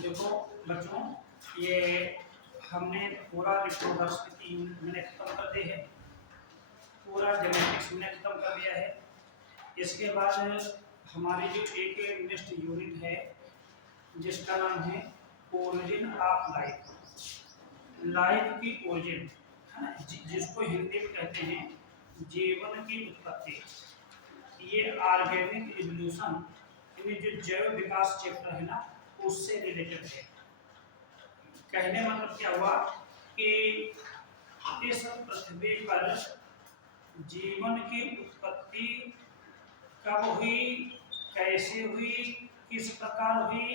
देखो बच्चों, ये हमने पूरा रिप्रोडक्शन की यूनिट मैंने खत्म कर दी है, पूरा जेनेटिक्स मैंने खत्म कर दिया है। इसके बाद हमारी जो एक नेक्स्ट यूनिट है जिसका नाम है ओरिजिन ऑफ लाइफ, लाइफ की ओरिजिन है ना, जिसको हिंदी में कहते हैं जीवन की उत्पत्ति। ये ऑर्गेनिक इवोल्यूशन यानी जो जैव विकास चैप्टर है ना उससे रिलेटेड है। कहने मतलब क्या हुआ कि इस पृथ्वी पर जीवन की उत्पत्ति कब हुई, कैसे हुई, किस प्रकार हुई,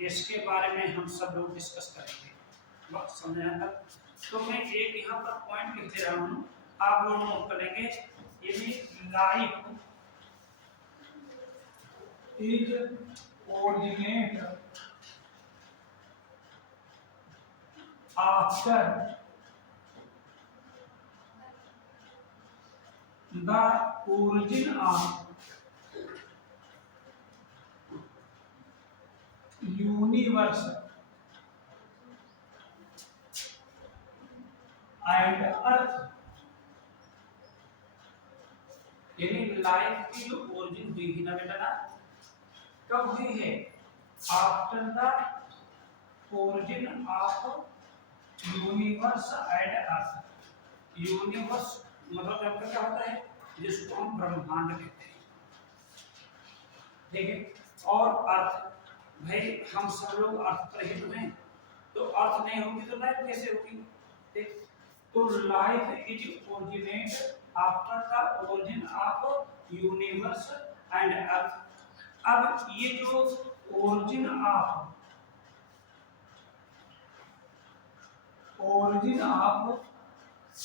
इसके बारे में हम सब लोग डिस्कस करेंगे। वक्त समझ आएगा तो मैं एक यहाँ पर पॉइंट लिख दे रहा हूँ, आप लोग नोट करेंगे। यदि life is originate after the origin of universe and earth, यानी लाइफ की जो ओरिजिन हुई है ना बेटा ना, कब हुई है? After the origin of universe and earth. Universe मतलब आपका क्या होता है, जिसको हम ब्रह्मांड कहते हैं, ठीक है। और अर्थ, भाई हम सब लोग अर्थ पर ही तो हैं, तो अर्थ नहीं होगी तो लाइफ कैसे होगी? ठीक, तो life is originate after the origin of universe and earth. अब ये जो ओरिजिन ऑफ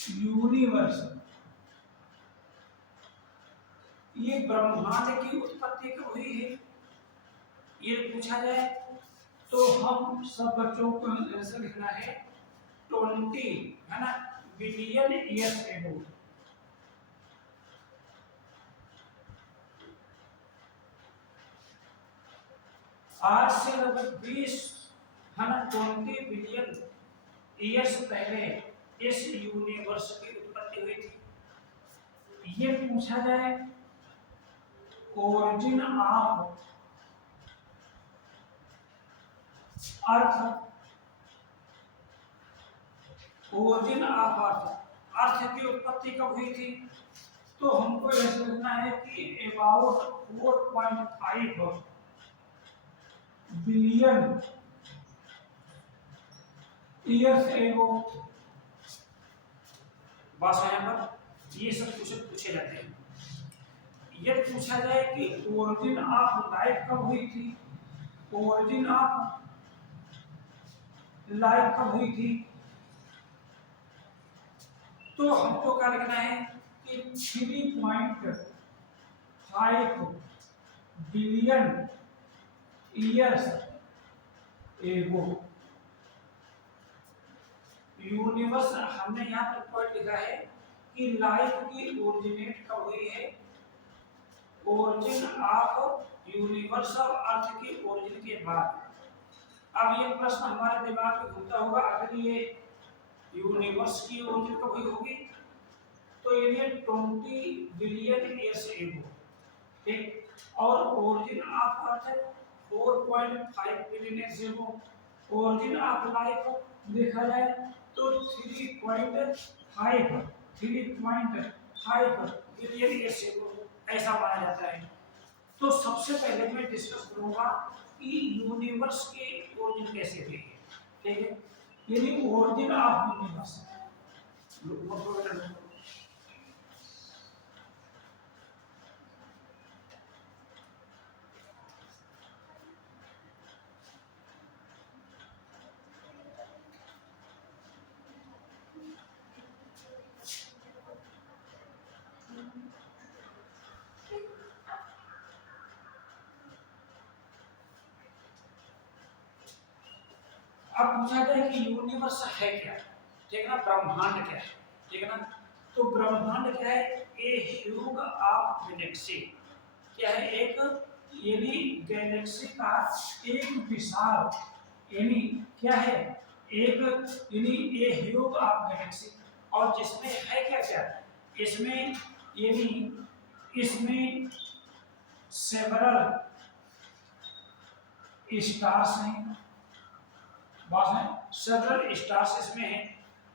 यूनिवर्स, ये ब्रह्मांड की उत्पत्ति कब हुई है ये पूछा जाए तो हम सब बच्चों को ऐसा लिखना है 20 है ना बिलियन ईयर्स एगो। आज से लगभग 20 है ना 20 बिलियन ईयर्स पहले इस यूनिवर्स की उत्पत्ति हुई थी। ये पूछा जाए origin of earth, origin of earth, earth की उत्पत्ति कब हुई थी? तो हमको यह समझना है कि अबाउट 4.5 बिलियन ईयर्स एगो। बस यहाँ पर ये सब क्वेश्चन पूछे जाते हैं। यह पूछा जाए कि ओरिजिन ऑफ लाइफ कब हुई थी, ओरिजिन ऑफ लाइफ कब हुई थी, तो हमको क्या लिखना है कि 3.5 बिलियन ईयर्स एगो। यूनिवर्स हमने यहाँ पर पॉइंट लिखा है कि लाइफ की ओरिजिनेट कब हुई है, ओरिजिन ऑफ यूनिवर्स और अर्थ की ओरिजिन के बाद। अब ये प्रश्न हमारे दिमाग में घूमता होगा, अगर ये यूनिवर्स की ओरिजिन कब हुई होगी तो ये 20 बिलियन ईयर्स एगो, ठीक, और origin of earth 4.5 billion years ago. Origin of life देखा जाए तो 3.5 बिलियन ईयर्स एगो ऐसा माना जाता है। तो सबसे पहले मैं डिस्कस करूंगा कि यूनिवर्स के ओरिजिन कैसे हुई है, ठीक है, यानी ओरिजिन ऑफ यूनिवर्स। अब पूछा जाए कि यूनिवर्स है क्या, ठीक है ना, ब्रह्मांड क्या है, ठीक है ना। तो ब्रह्मांड क्या है? ए ह्यूग ऑफ गैलेक्सी, क्या है? एक यानी गैलेक्सी का एक विशाल, यानी क्या है, एक, यानी ए ह्यूज ऑफ गैलेक्सी, और जिसमें है क्या क्या, इसमें यानी इसमें सेवरल स्टार्स हैं, बस है, सेवरल स्टार्स इसमें है,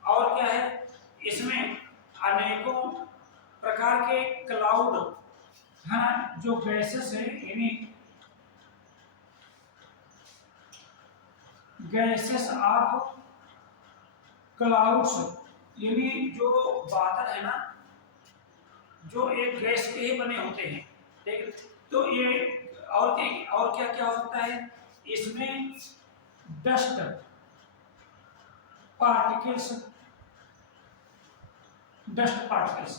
और क्या है, इसमें अनेकों प्रकार के क्लाउड है ना, जो गैसेस है, यानी गैसेस ऑफ क्लाउड्स, यानी जो बादल है ना, जो एक गैस के ही बने होते हैं, ठीक है। तो ये और क्या क्या हो सकता है, इसमें डस्ट पार्टिकल्स,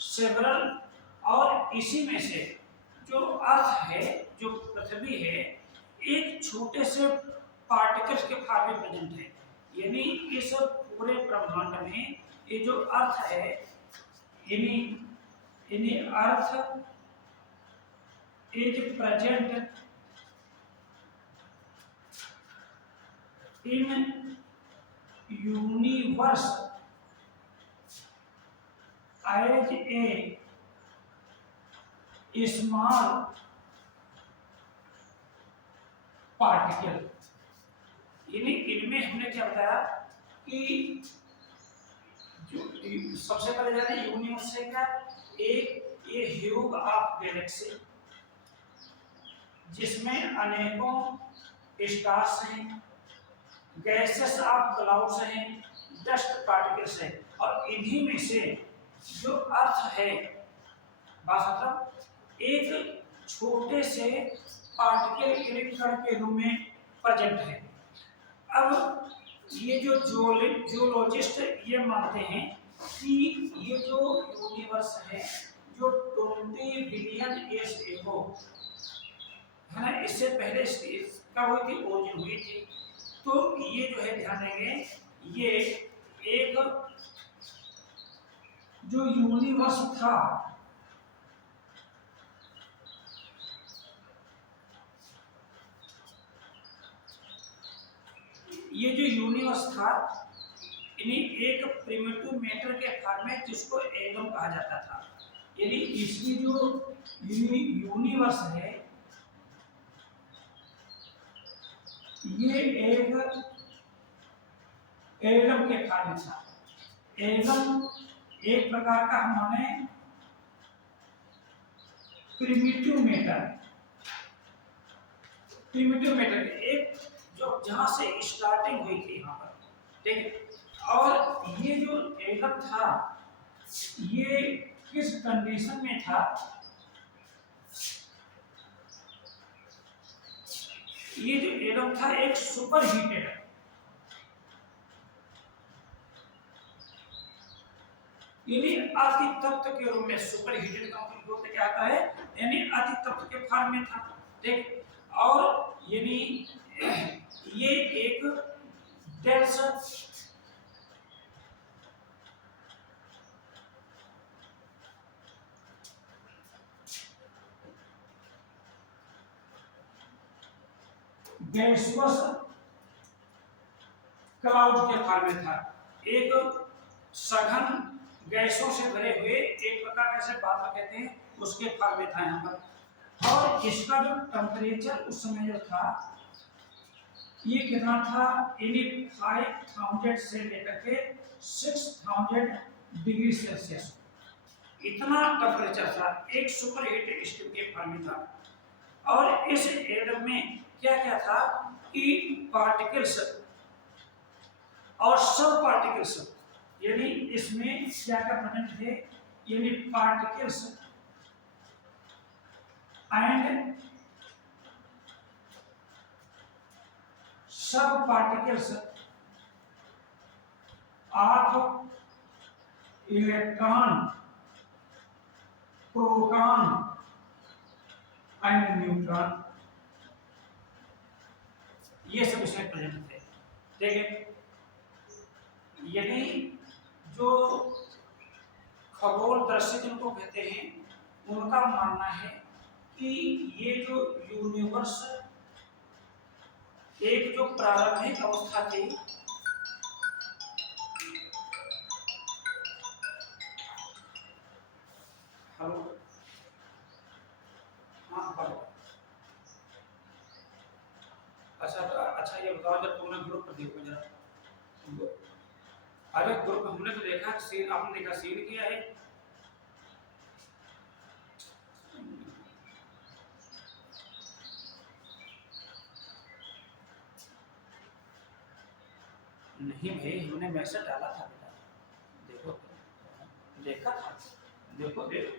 सेवरल, और इसी में से जो अर्थ है, जो पृथ्वी है, एक छोटे से पार्टिकल्स के फॉर्म में प्रेजेंट है, यानी इस पूरे ब्रह्मांड में ये जो अर्थ है, यानी earth is present in universe as a small particle, यानी इनमें हमने क्या बताया कि जो सबसे पहले जाने यूनिवर्स से क्या, एक ये ह्यूज ऑफ गैलेक्सी जिसमें अनेकों स्टार्स हैं, गैसेस ऑफ क्लाउड्स हैं, डस्ट पार्टिकल्स हैं, और इन्हीं में से जो अर्थ है, मतलब एक छोटे से पार्टिकल इलेक्ट्रॉन के रूप में प्रेजेंट है। अब ये जो जियोलॉजिस्ट ये मानते हैं कि ये जो यूनिवर्स है, जो 20 बिलियन ईयर्स एगो है ना, इससे पहले कब हुई थी, ओरिजिन हुई थी। तो ये जो है ध्यान देंगे, ये एक जो यूनिवर्स था, ये जो यूनिवर्स था, यानी एक प्रिमिटिव मैटर के फॉर्म में, जिसको एटम कहा जाता था, यानी इसकी जो यूनिवर्स है, ये एक एटम के फॉर्म में था। एटम एक प्रकार का हम माने प्रिमिटिव मैटर एक जो जहां से स्टार्टिंग हुई थी यहाँ पर, ठीक है। और ये जो एटम था, ये किस कंडीशन में था, ये जो एटम था एक सुपर हीटेड, यानी अति तप्त के रूप में, सुपर हीटेड का मतलब क्या आता है, यानी अति तप्त के फॉर्म में था, ठीक। और यानी ये एक डेंस गैसवस क्लाउड के फॉर्म में था, एक सघन गैसों से भरे हुए एक प्रकार कैसे बादल कहते हैं, उसके फॉर्म में था यहाँ पर। और इसका जो टेम्परेचर उस समय जो था, ये कितना था, 5000 से लेकर के 6000 डिग्री सेल्सियस, इतना टेम्परेचर था, एक सुपर हीटेड स्टीम के फॉर्म में था। और इस एटम में क्या क्या था कि पार्टिकल्स और सब पार्टिकल्स, यानी इसमें क्या क्या प्रेजेंट थे, यानी पार्टिकल्स एंड सब particles of electron, proton and neutron, ये सब इसमें प्रेजेंट थे, ठीक है। यदि जो खगोल दृष्टि जिनको कहते हैं, उनका मानना है कि ये जो यूनिवर्स एक जो प्रारंभिक अवस्था थी, हेलो, हाँ हेलो, अच्छा ये बताओ, जब तुमने ग्रुप पर देखो जरा, अरे ग्रुप हमने तो देखा, सीन आपने देखा, सीन किया है, नहीं भाई हमने मैसेज डाला था बेटा, देखो देखा था, देखो देखो,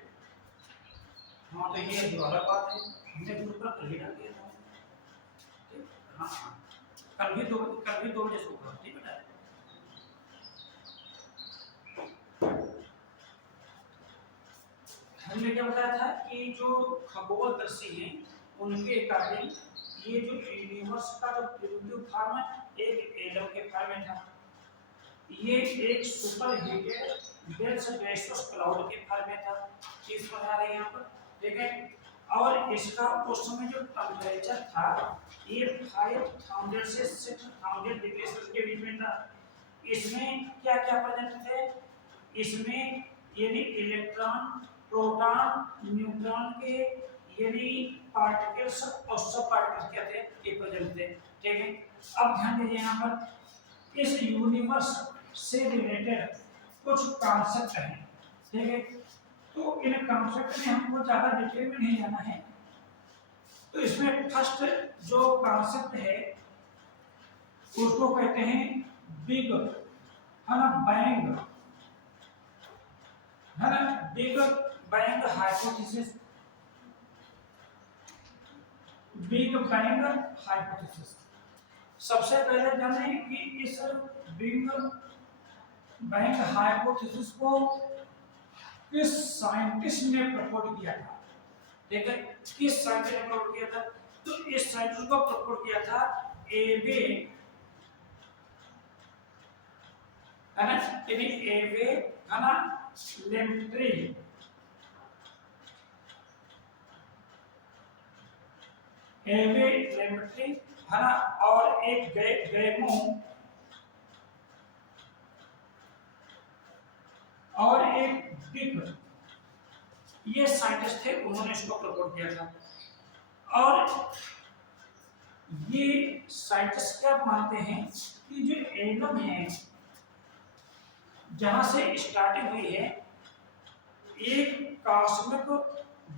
हाँ तो ये दोबारा बात है, हमने ग्रुप पर कल ही डाल दिया था, हाँ हाँ, कल भी 2 बजे से होगा, ठीक है। हमने क्या बताया था कि जो खगोलदर्शी हैं उनके अकॉर्डिंग ये जो यूनिवर्स का जो प्रिमिटिव फॉर्म है एक एटम के फॉर्म में था, ये एक super heated dense gaseous cloud के फॉर्म में था, चीज बता रहे हैं यहाँ पर, ठीक है। और इसका उस समय जो टेम्परेचर था ये 5000 से 6000 डिग्री सेल्सियस के बीच में था। इसमें क्या क्या प्रेजेंट थे, इसमें यानी इलेक्ट्रॉन, प्रोटॉन, न्यूट्रॉन के यानी पार्टिकल्स और सब पार्टिकल्स क्या थे, ये प्रेजेंट थे, ठीक है। अब ध्यान दीजिए यहाँ पर इस यूनिवर्स से रिलेटेड कुछ कॉन्सेप्ट हैं, ठीक है। तो इन कॉन्सेप्ट में हमको ज्यादा डिटेल में नहीं जाना है, तो इसमें फर्स्ट जो कॉन्सेप्ट है उसको कहते हैं बिग, है ना, बैंग, है ना, big bang hypothesis, big bang hypothesis. सबसे पहले जाने कि इस बिग बैंग हाइपोथेसिस को किस साइंटिस्ट ने प्रपोज किया था, ठीक है, किस साइंटिस्ट ने प्रपोज किया था, तो इस साइंटिस्ट को प्रपोज किया था एवे, है ना, एवे, है ना, लेम्प्रे, एवे लेम्प्रे, है ना, और एक गैमो और एक डिक, ये साइंटिस्ट थे, उन्होंने इसको प्रपोज किया था। और ये साइंटिस्ट क्या मानते हैं कि जो एटम है जहां से स्टार्टिंग हुई है एक कॉस्मिक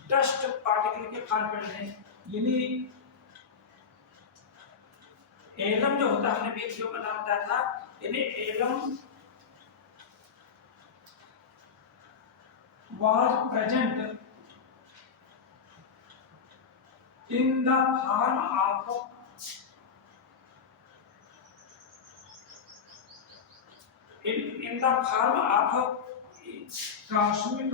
डस्ट पार्टिकल के फॉर्म में है, यानी एटम जो होता है, हमने भी वीडियो में नाम बताया था, यानी atom was present in the form of in the form of cosmic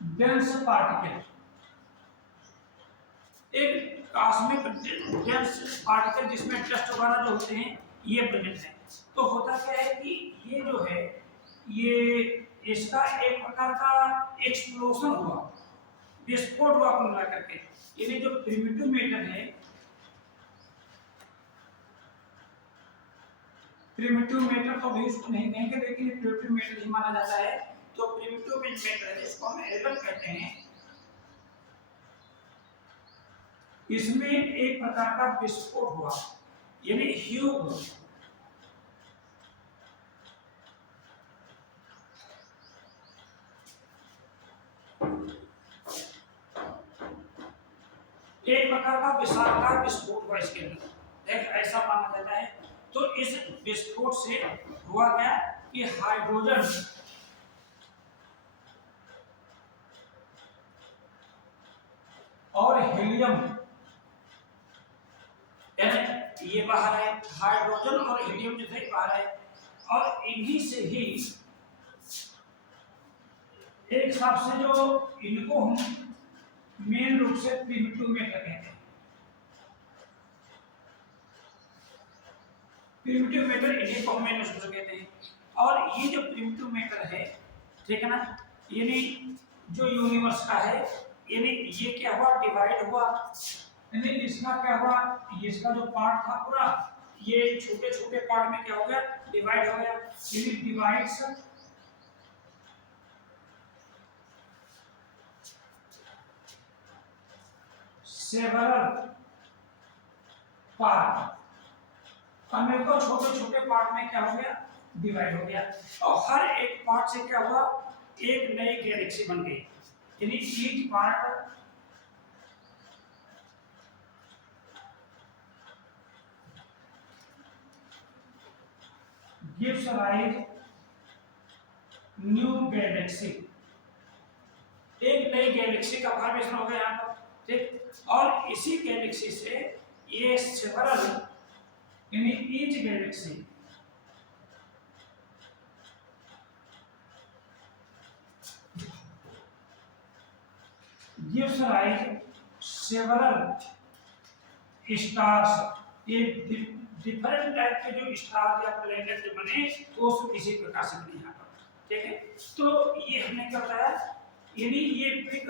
dense particle, एक कॉस्मिक डेंस पार्टिकल जिसमें डस्ट वगैरह जो होते हैं ये प्रेजेंट है। तो होता क्या है कि ये जो है ये इसका एक प्रकार का एक्सप्लोजन हुआ, विस्फोट हुआ कुल मिला करके, यानी जो प्रिमिटिव मैटर है, प्रिमिटिव मैटर तो भी उसको नहीं कहेंगे लेकिन प्रिमिटिव मैटर ही माना जाता है, तो प्रिमिटिव मैटर है जिसको हम एटम कहते हैं, इसमें एक प्रकार का विस्फोट हुआ, यानी ह्यूग, एक प्रकार का विशालकाय विस्फोट हुआ इसके अंदर, एक ऐसा माना जाता है। तो इस विस्फोट से हुआ क्या कि हाइड्रोजन और हीलियम, ये बाहर है, हाइड्रोजन और हीलियम जो थे बाहर है, और इन्हीं से ही एक हिसाब से जो इनको हम मेन रूप से प्रिमिटिव मैटर कहते हैं, प्रिमिटिव मैटर इन्हीं को मेन रूप से कहते हैं। और ये जो प्रिमिटिव मैटर है, ठीक है ना, यानी जो यूनिवर्स का है, यानी ये क्या हुआ, डिवाइड हुआ, यानी इसका क्या हुआ, इसका जो पार्ट था पूरा, ये छोटे छोटे पार्ट में क्या हो गया, डिवाइड हो गया, यानी डिवाइड्स सेवरल पार्ट, अनेकों छोटे छोटे पार्ट में क्या हो गया, डिवाइड हो गया, और हर एक पार्ट से क्या हुआ, एक नई गैलेक्सी बन गई, यानी each part gives rise new Galaxy, एक नई गैलेक्सी का फॉर्मेशन हो गया यहाँ पर, ठीक, और इसी गैलेक्सी से ये सेवरल, यानी each Galaxy gives rise several stars, ये डिफरेंट टाइप के जो स्टार या प्लेनेट जो बने वो सब इसी प्रकार से बने यहाँ पर, ठीक है। तो ये हमने क्या बताया, यानी ये बिग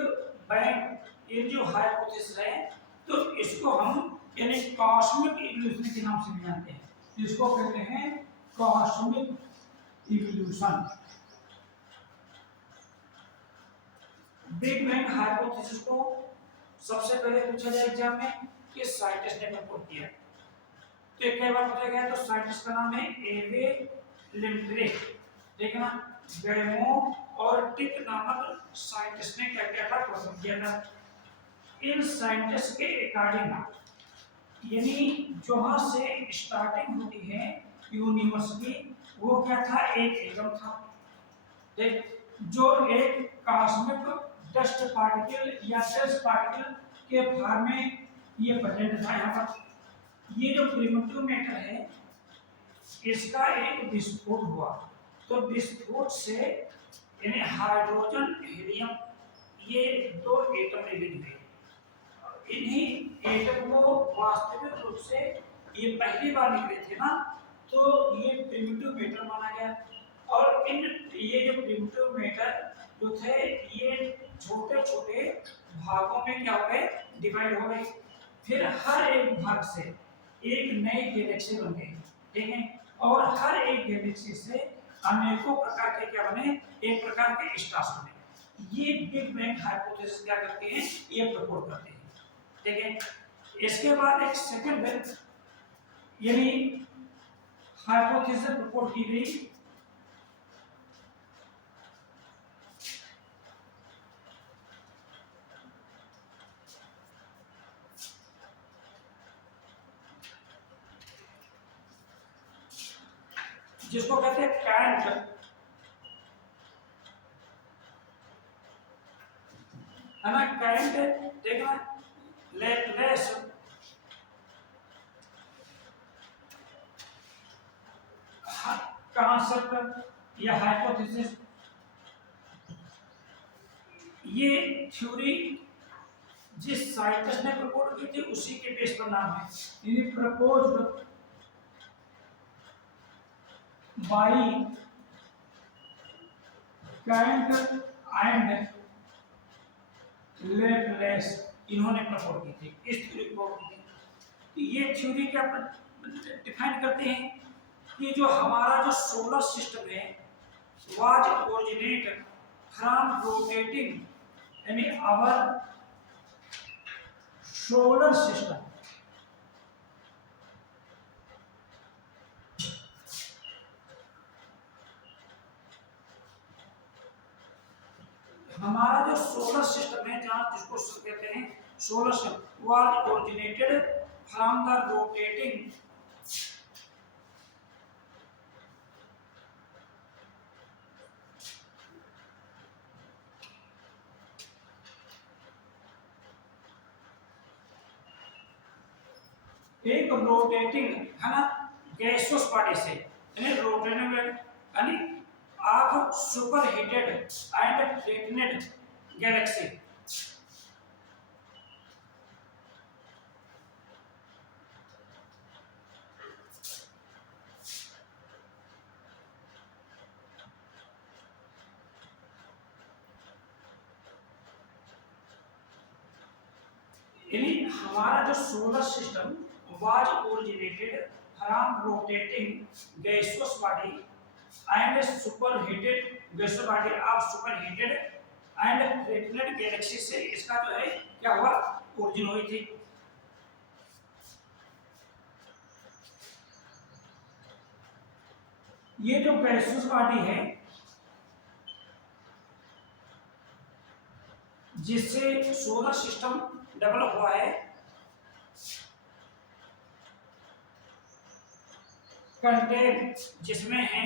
बैंग, ये जो हाइपोथेसिस है, तो इसको हम यानी कॉस्मिक इवोल्यूशन के नाम से भी जानते हैं, इसको कहते हैं cosmic evolution. Big bang hypothesis को सबसे पहले पूछा जाए एग्जाम में कि साइंटिस्ट ने प्रपोज किया, तो एक कई बार पूछा गया, तो साइंटिस्ट का नाम है एवे लिम्ब्रे, ठीक है ना, बेमो और टिक नामक साइंटिस्ट ने क्या किया था, प्रपोज किया था। इन साइंटिस्ट के अकॉर्डिंग, यानी जहां से स्टार्टिंग होती है यूनिवर्स की, वो क्या था, एक एटम था, ठीक, जो एक कॉस्मिक डस्ट पार्टिकल या डस्ट पार्टिकल के फॉर्म में ये प्रेजेंट था यहाँ पर। ये जो प्रिमिटिव मैटर है, इसका एक विस्फोट हुआ, तो विस्फोट से यानी हाइड्रोजन हीलियम, ये दो एटम रिलीज हुए, इन्हीं एटम को वास्तविक रूप से ये पहली बार निकले थे ना, तो ये प्रिमिटिव मैटर माना गया, और इन ये जो प्रिमिटिव मैटर जो थे, ये छोटे छोटे भागों में क्या हो गए, डिवाइड हो गए, फिर हर एक भाग से एक नई गैलेक्सी बन गई, ठीक है, और हर एक गैलेक्सी से अनेकों प्रकार के क्या बने, एक प्रकार के स्टार्स बने। ये बिग बैंग हाइपोथेसिस क्या करते हैं, ये प्रपोज करते हैं, ठीक है। इसके बाद एक सेकंड यानी हाइपोथेसिस प्रपोज की गई, जिसको कहते हैं कैंट, है ना, कैंट, देखना, लेप्लेस कॉन्सेप्ट या हाइपोथेसिस, ये थ्योरी जिस साइंटिस्ट ने प्रपोज की थी उसी के बेस पर नाम है, यानी proposed by Kant and Laplace, इन्होंने प्रपोज की थी, इस थ्योरी को प्रपोज की थी। तो ये थ्योरी क्या डिफाइन करते हैं कि जो हमारा जो सोलर सिस्टम है, वाज ओरिजिनेट फ्रॉम रोटेटिंग, यानी आवर सोलर सिस्टम, हमारा जो सोलर सिस्टम है, जहां जिसको कहते हैं solar system, was originated from the rotating एक रोटेटिंग, है ना, गैसियस बॉडी से, यानी रोटेटिंग, यानी of super heated and flattened galaxy, यानी हमारा जो solar system was originated from rotating gaseous body and superheated gaseous body of superheated and रेटिनेट गैलेक्सी से इसका जो है क्या हुआ, ओरिजिन हुई थी। ये जो गैसियस बॉडी है जिससे सोलर सिस्टम डेवलप हुआ है, कंटेन जिसमें है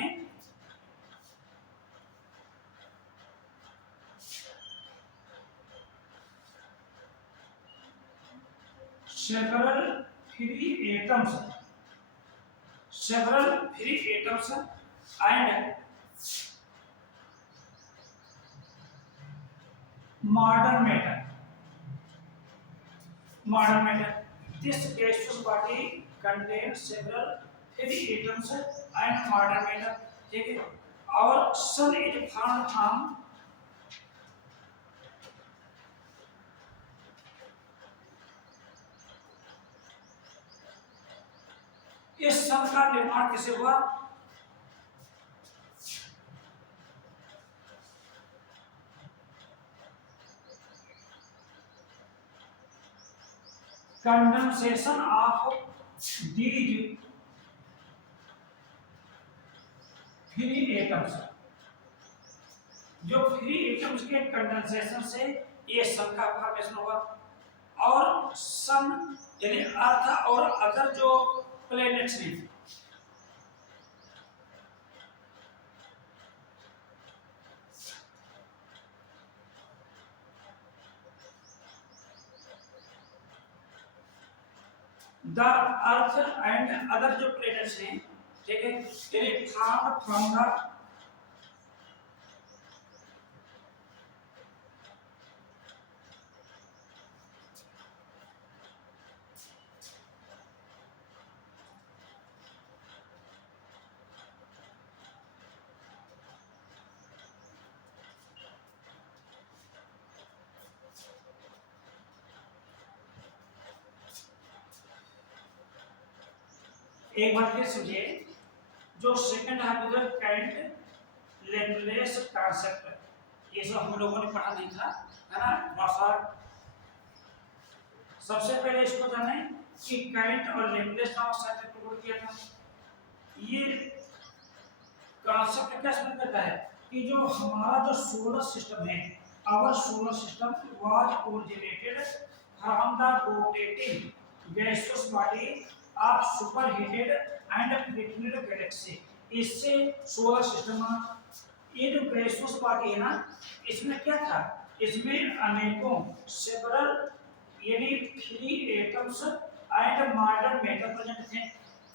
several free atoms and modern matter. This gaseous body contains several free atoms and modern matter. ठीक है, और sun is formed from इस सन का निर्माण किसे हुआ, condensation of these free atoms. जो फ्री एटम्स के कंडेंसेशन से ये सन का फॉर्मेशन हुआ। और सन यानी अर्थ और अदर जो प्लैनेट्स हैं, द अर्थ एंड अदर जो प्लैनेट्स हैं, ठीक है, यानी फॉर्म्ड फ्रॉम द एक बार फिर सुनिए, जो second hypothesis current Laplace concept, ये सब हम लोगों ने पढ़ा नहीं था, है ना। थोड़ा सबसे पहले इसको जाने कि करंट और लेप्लेस का कॉन्सेप्ट को किया था। ये कॉन्सेप्ट क्या समझ करता है कि जो हमारा जो सोलर सिस्टम है, our solar system was originated from the rotating gaseous body of superheated and रेटिनेट गैलेक्सी। इससे सोलर सिस्टम, ये जो गैसियस बॉडी है ना, इसमें क्या था, इसमें अनेकों सेवरल यानी free atoms and modern matter present थे।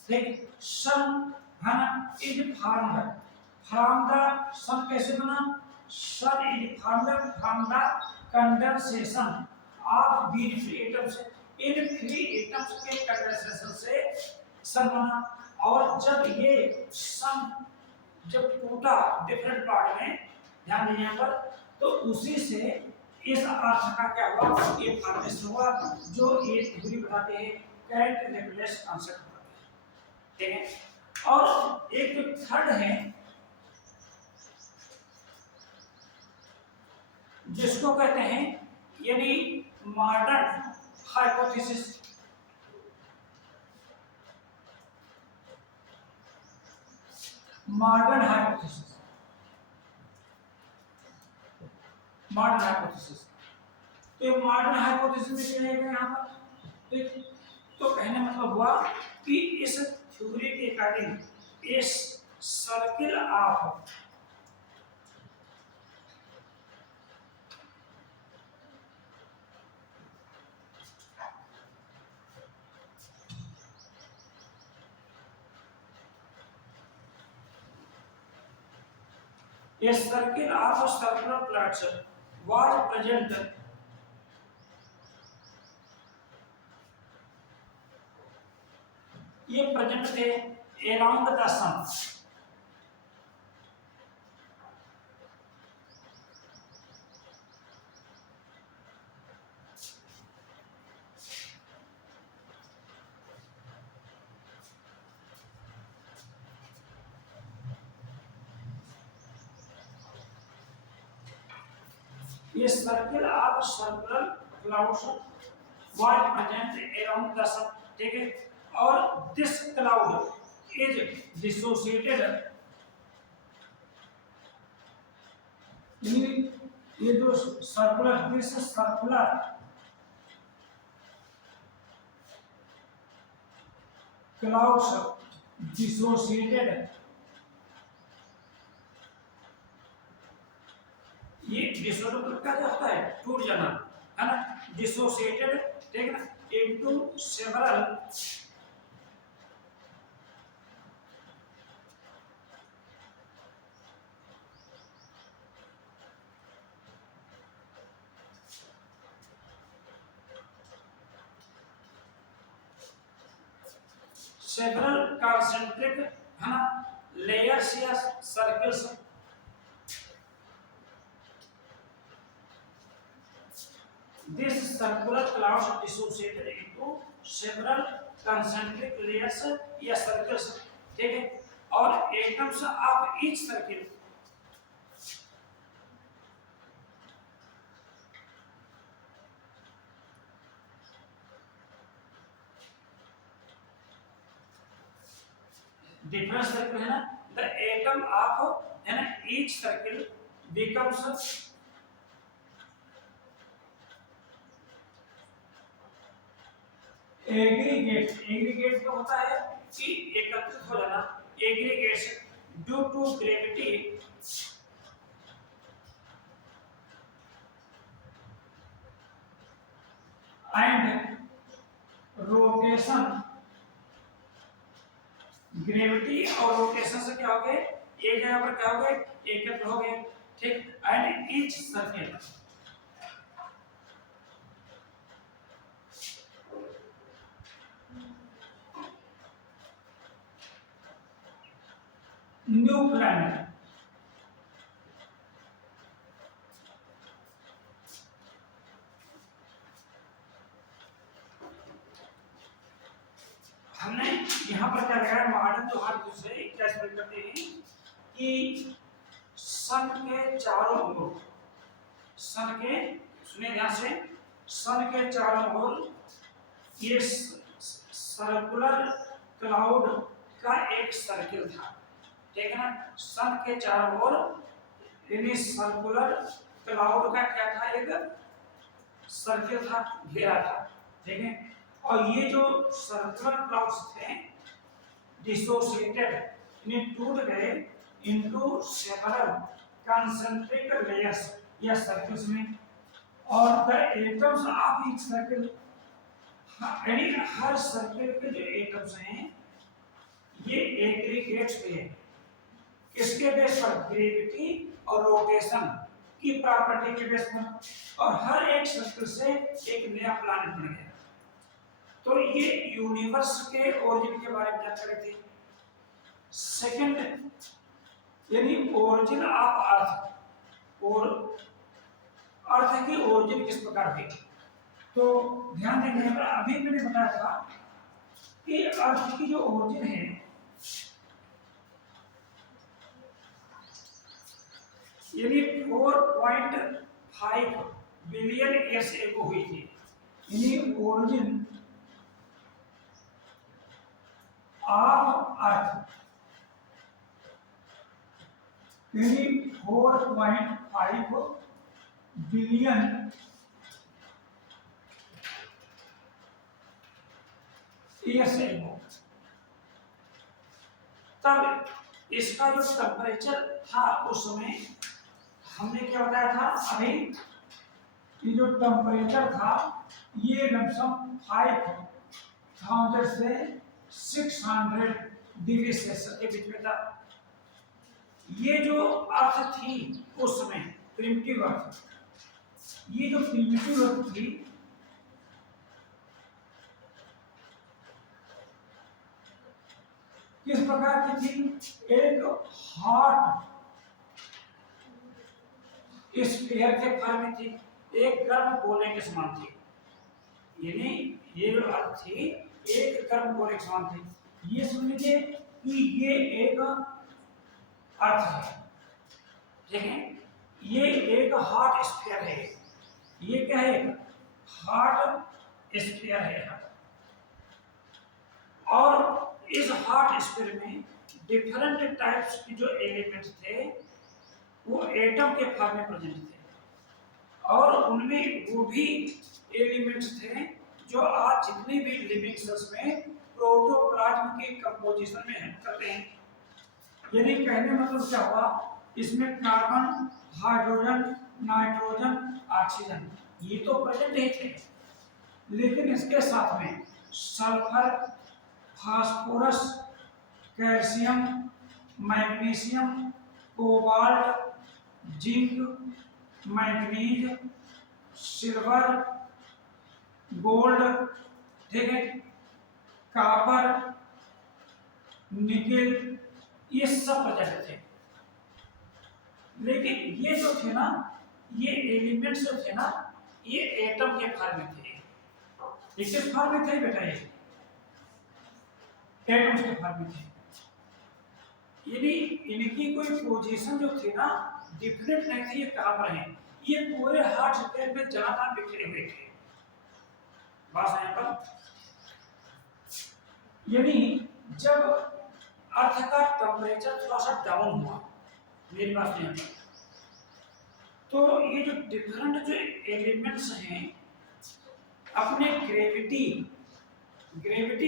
ठीक, सन है ना, is formed from the, sun कैसे बना, sun is formed from the condensation of these free atoms. इन फ्री एटम्स के कंडेंसेशन से सन बना। और जब ये सन जब टूटा डिफरेंट पार्ट में, ध्यान दीजिए यहाँ पर, तो उसी से इस अर्थ का क्या हुआ, ये फॉर्मेशन हुआ, जो ये थ्योरी बताते हैं करंट लेप्लेस कॉन्सेप्ट बताते हैं। ठीक है, और एक जो थर्ड है जिसको कहते हैं यानी मॉडर्न हाइपोथेसिस। मॉडर्न हाइपोथेसिस तो मॉडर्न हाइपोथेसिस में क्या है यहाँ पर, तो कहने मतलब हुआ कि इस थ्योरी के अकॉर्डिंग इस circle of A circle of circular plates was present ये प्रेजेंट थे अराउंड द सन। ये circle of circular clouds was present around the sun, ठीक है। और दिस क्लाउड इज डिसोसिएटेड, ये जो circular, this circular clouds dissociated, ये dissociated का क्या होता है, टूट जाना, है ना, डिसोसिएटेड, ठीक है ना, इनटू सेवरल concentric, है ना, लेयर्स या circles. This circular clouds dissociated into several concentric layers या circles, ठीक है। और atoms of each circle different circle है ना, the atom of, है ना, each circle becomes aggregate. Aggregate का होता है कि एकत्रित हो जाना, aggregation due to gravity and rotation. Gravity और रोटेशन से क्या हो गए, एक जगह पर क्या हो गए, एकत्र हो गए, ठीक। And each circle new planet, हमने यहाँ पर क्या लगाया, मॉडर्न जो हाथ दूसरे क्या एक्सप्लेन करते हैं कि सन के चारों ओर, सन के, सुने ध्यान से, सन के चारों ओर ये सर्कुलर क्लाउड का एक सर्किल था, ठीक है ना। सन के चारों ओर यानी सर्कुलर क्लाउड का क्या था, एक सर्किल था, घेरा था, ठीक है। और ये जो सर्कुलर क्लाउड्स थे डिसोसिएटेड, इन्हें टूट गए इनटू सेवरल कंसेंट्रिक लेयर्स या सर्कल्स में। और the atoms of each circle, यानी हर सर्कल के जो एटम्स हैं ये एग्रीगेट्स हुए हैं, इसके बेस पर, ग्रेविटी और रोटेशन की प्रॉपर्टी के बेस पर, और हर एक सर्कल से एक नया प्लैनेट बन गया। तो ये यूनिवर्स के ओरिजिन के बारे में बात करें थे। सेकंड यानी ओरिजिन ऑफ अर्थ, और अर्थ की ओरिजिन किस प्रकार हुई। तो ध्यान देंगे, अभी मैंने बताया था कि अर्थ की जो ओरिजिन है यानी 4.5 बिलियन ईयर्स एगो हुई थी, यानी ओरिजिन ऑफ अर्थ यानी 4.5 बिलियन ईयर्स एगो। तब इसका जो टेम्परेचर था उस समय, हमने क्या बताया था अभी, ये जो टेम्परेचर था ये लमसम 5000 से 600 डिग्री सेल्सियस के बीच में था। ये जो अर्थ थी उस समय प्रिमिटिव अर्थ, ये जो प्रिमिटिव अर्थ थी किस प्रकार की थी, एक हॉट स्फीयर के फॉर्म में थी, एक गर्म गोले के समान थी, यानी ये जो अर्थ थी एक गर्म गोले के समान थी। ये समझ लीजिए कि ये एक अर्थ है, ठीक है। ये एक हार्ट स्फीयर है, ये क्या है, हार्ट स्फीयर है। और इस हार्ट स्फीयर में डिफरेंट टाइप्स के जो एलिमेंट्स थे वो एटम के फॉर्म में प्रेजेंट थे, और उनमें वो भी एलिमेंट्स थे जो आज जितने भी लिविंग सेल्स में प्रोटोप्लाज्म के कंपोजिशन में हेल्प करते हैं। यानी कहने मतलब क्या हुआ, इसमें कार्बन, हाइड्रोजन, नाइट्रोजन, ऑक्सीजन ये तो प्रेजेंट ही थे, लेकिन इसके साथ में sulphur, phosphorus, calcium, magnesium, cobalt, zinc, manganese, silver, gold, ठीक है, कॉपर, निकेल, ये सब प्रेजेंट थे। लेकिन ये जो थे ना, ये एलिमेंट्स जो थे ना, ये एटम के फॉर्म में थे। ये किस फॉर्म में थे बेटा, ये एटम्स के फॉर्म में थे। यानी इनकी कोई पोजीशन जो थी ना डिफरेंट नहीं थी, ये कहां पर है, ये पूरे हार्ट स्फीयर में जहां तहां बिखरे हुए थे। बात है पर यानी जब अर्थ का टेम्परेचर थोड़ा सा डाउन हुआ, मेरी बात नहीं है, तो ये जो डिफरेंट जो एलिमेंट्स हैं अपने ग्रेविटी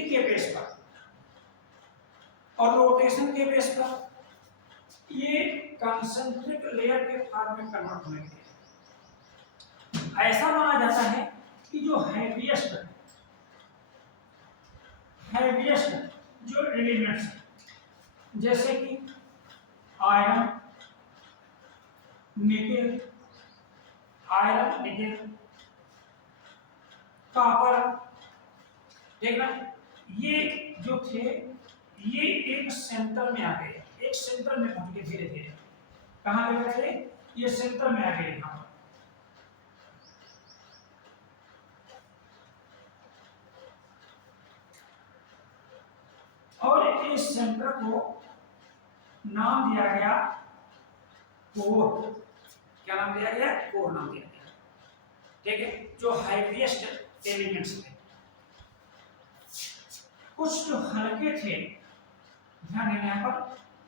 के बेस पर और रोटेशन के बेस पर ये कंसेंट्रिक लेयर के फॉर्म में कन्वर्ट होने लगे। ऐसा माना जाता है कि जो हैवीएस्ट जो एलिमेंट्स हैं, जैसे कि आयरन, निकेल, कॉपर, ठीक ना, ये जो थे ये एक सेंटर में आ गए, एक सेंटर में पहुंच गए धीरे धीरे। कहां ले गए थे, ये सेंटर में आ गए यहां। और इस सेंटर को नाम दिया गया कोर। क्या नाम दिया गया, कोर नाम दिया गया, ठीक है, जो हैवीएस्ट एलिमेंट्स थे। कुछ जो हल्के थे, ध्यान देना यहाँ पर,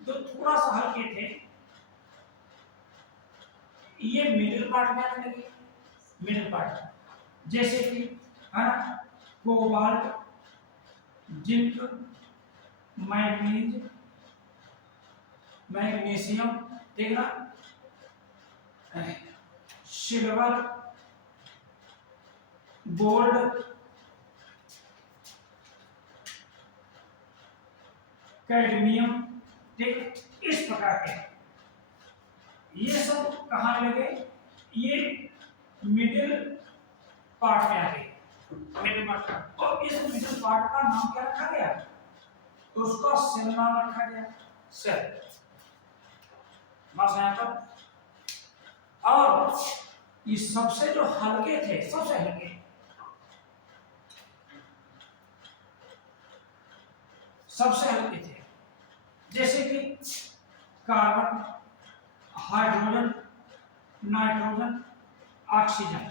जो थोड़ा सा हल्के थे ये मिडिल पार्ट में आने लगे, मिडिल पार्ट, जैसे कि है ना कोबाल्ट, जिंक, मैग्नीज, मैग्नीशियम, ठीक ना, सिल्वर, गोल्ड, कैडमियम, ठीक, इस प्रकार के ये सब कहां लगे, ये मिडिल पार्ट में आ गए, मिडिल पार्ट। और इस मिडिल पार्ट का नाम क्या रखा गया, तो उसका सेल नाम रखा गया, सेल। बस यहां पर। और ये सबसे जो हल्के थे, सबसे हल्के, थे, जैसे कि carbon, hydrogen, nitrogen, oxygen.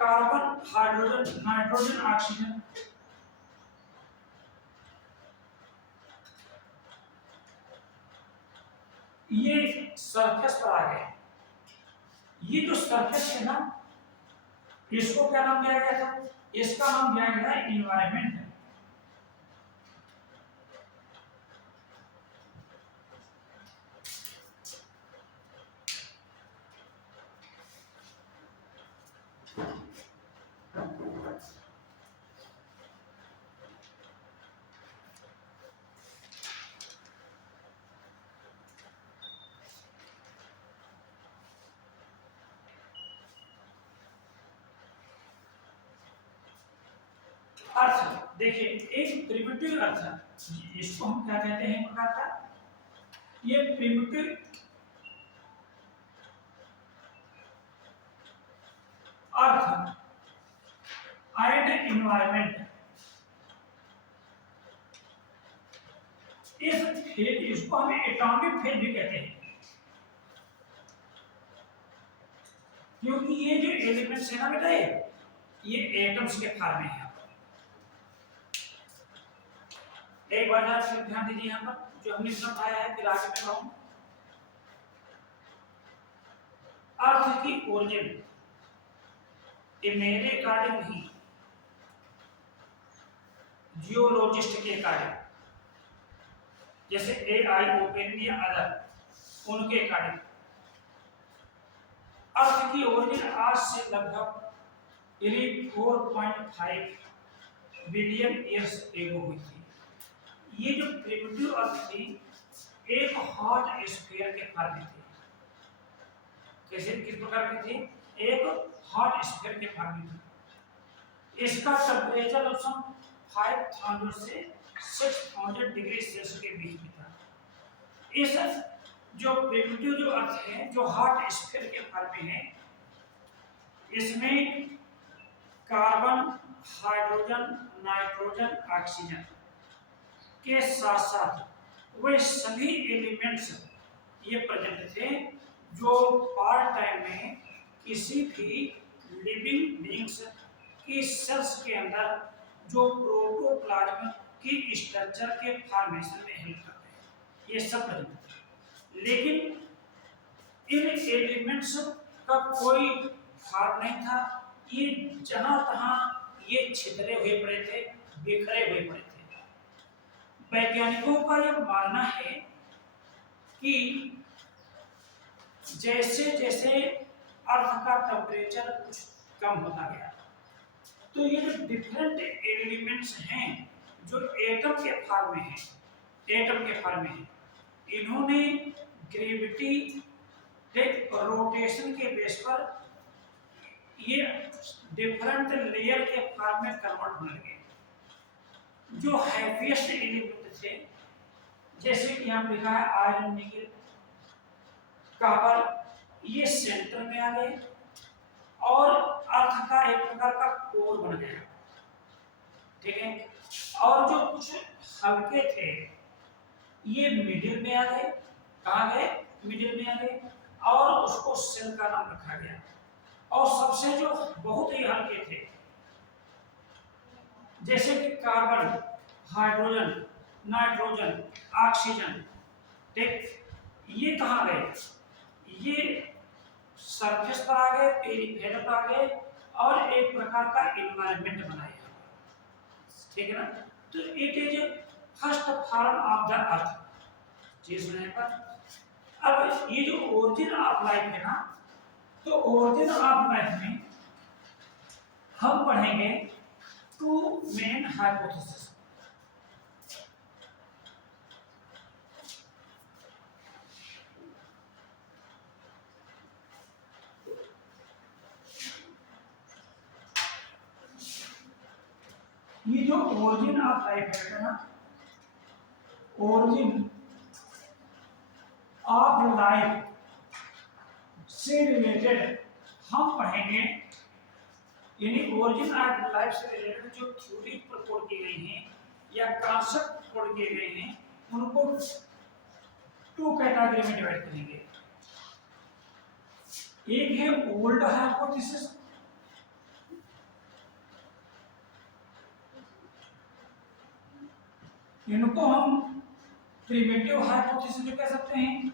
Carbon, hydrogen, nitrogen, oxygen, ये सरफेस पर आ गए। ये जो सरफेस है ना, इसको क्या नाम दिया गया था, इसका नाम दिया गया इन्वायरमेंट। अर्थ देखिए, एक प्रिमिटिव अर्थ, इसको हम क्या कहते हैं प्रकार का, ये प्रिमिटिव अर्थ एंड एनवायरनमेंट, इस फेज, इसको हम एटॉमिक फेज भी कहते हैं। क्योंकि ये जो एलिमेंट्स है ना बेटा, ये एटम्स के फॉर्म में है। एक बार ध्यान दीजिए यहाँ पर जो हमने समझाया है, फिर आगे मैं कहूँ। अर्थ की ओरिजिन ये मेरे अकॉर्डिंग ही, जियोलॉजिस्ट के अकॉर्डिंग, जैसे AION या अदर, उनके अकॉर्डिंग अर्थ की ओरिजिन आज से लगभग 4.5 बिलियन ईयर्स एगो हुई थी। ये जो प्रिमिटिव अर्थ थी एक हॉट स्फीयर के फॉर्म में थी। कैसे, किस प्रकार की थी? एक हॉट स्फीयर के फॉर्म में थी। इसका टेम्परेचर 5000 से 6000 डिग्री सेल्सियस के बीच में था। इस जो प्रिमिटिव जो अर्थ है, जो हॉट स्फीयर के फॉर्म में है, इसमें कार्बन, हाइड्रोजन, नाइट्रोजन, ऑक्सीजन के साथ साथ वे सभी एलिमेंट्स ये प्रेजेंट थे जो पार्ट टाइम में किसी भी लिविंग बीइंग्स की सेल्स के अंदर जो प्रोटोप्लाज्म की स्ट्रक्चर के फॉर्मेशन में हेल्प करते हैं, ये सब प्रेजेंट थे। लेकिन इन एलिमेंट्स का कोई फॉर्म नहीं था, ये जहां तहां ये छितरे हुए पड़े थे, बिखरे हुए पड़े थे। वैज्ञानिकों का यह मानना है कि जैसे जैसे अर्थ का टेम्परेचर कुछ कम होता गया, तो ये जो डिफरेंट एलिमेंट्स हैं जो एटम के फॉर्म में हैं, एटम के फॉर्म में हैं, इन्होंने ग्रेविटी के रोटेशन के बेस पर ये डिफरेंट लेयर के फॉर्म में कन्वर्ट होने लगे। जो हैवीएस्ट एलिमेंट थे, जैसे कि यहाँ लिखा है आयरन, निकेल, कॉपर, ये सेंटर में आ गए और अर्थ का एक प्रकार का कोर बन गया, ठीक है। और जो कुछ हल्के थे ये मिडिल में आ गए। कहाँ गए? मिडिल में आ गए, और उसको सेल का नाम रखा गया। और सबसे जो बहुत ही हल्के थे, जैसे कि कार्बन, हाइड्रोजन, नाइट्रोजन, ऑक्सीजन, ठीक, ये कहाँ गए? ये सरफेस पर आ गए, पेरिफेरल पर आ गए और एक प्रकार का एनवायरनमेंट बनाया, ठीक है ना। तो it is first form of the earth. चीज सुनने पर अब ये जो ओरिजिन ऑफ लाइफ है ना, तो ओरिजिन ऑफ लाइफ में हम पढ़ेंगे टू मेन हाइपोथेसिस। ये जो ओरिजिन ऑफ लाइफ है ना, ओरिजिन ऑफ लाइफ से रिलेटेड हम पढ़ेंगे, यानी ओरिजिन ऑफ लाइफ से रिलेटेड जो थ्योरी प्रपोज की गई हैं या कॉन्सेप्ट प्रपोज किए गए हैं, उनको टू कैटेगरी में डिवाइड करेंगे। एक है ओल्ड हाइपोथेसिस, इनको हम प्रिमिटिव हाइपोथेसिस भी कह सकते हैं।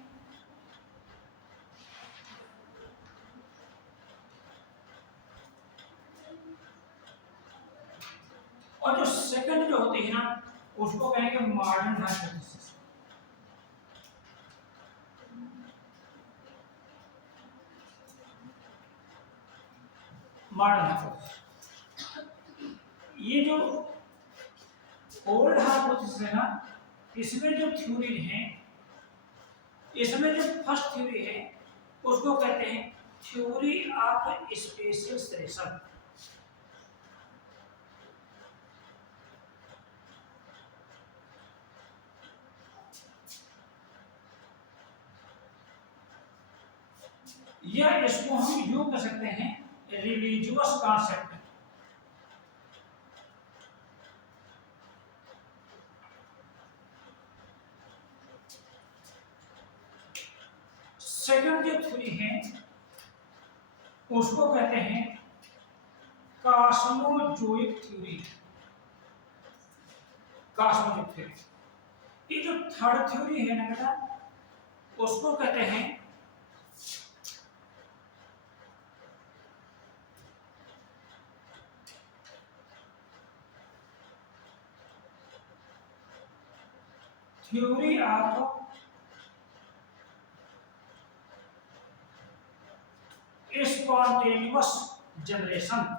और जो सेकंड जो होती है ना, उसको कहेंगे मॉडर्न हाइपोथेसिस। मॉडर्न हाइपोथेसिस, ये जो ओल्ड हाइपोथेसिस है ना, इसमें जो थ्योरी है, इसमें जो फर्स्ट थ्योरी है उसको कहते हैं थ्योरी ऑफ स्पेशियल सिलेक्शन। या इसको हम यूं कह सकते हैं रिलीजियस कॉन्सेप्ट। सेकंड जो थ्योरी है उसको कहते हैं कॉस्मोजोइक थ्योरी। Cosmozoic theory. ये जो थर्ड थ्योरी है ना बेटा, उसको कहते हैं थ्योरी ऑफ स्पॉन्टेनियस जनरेशन।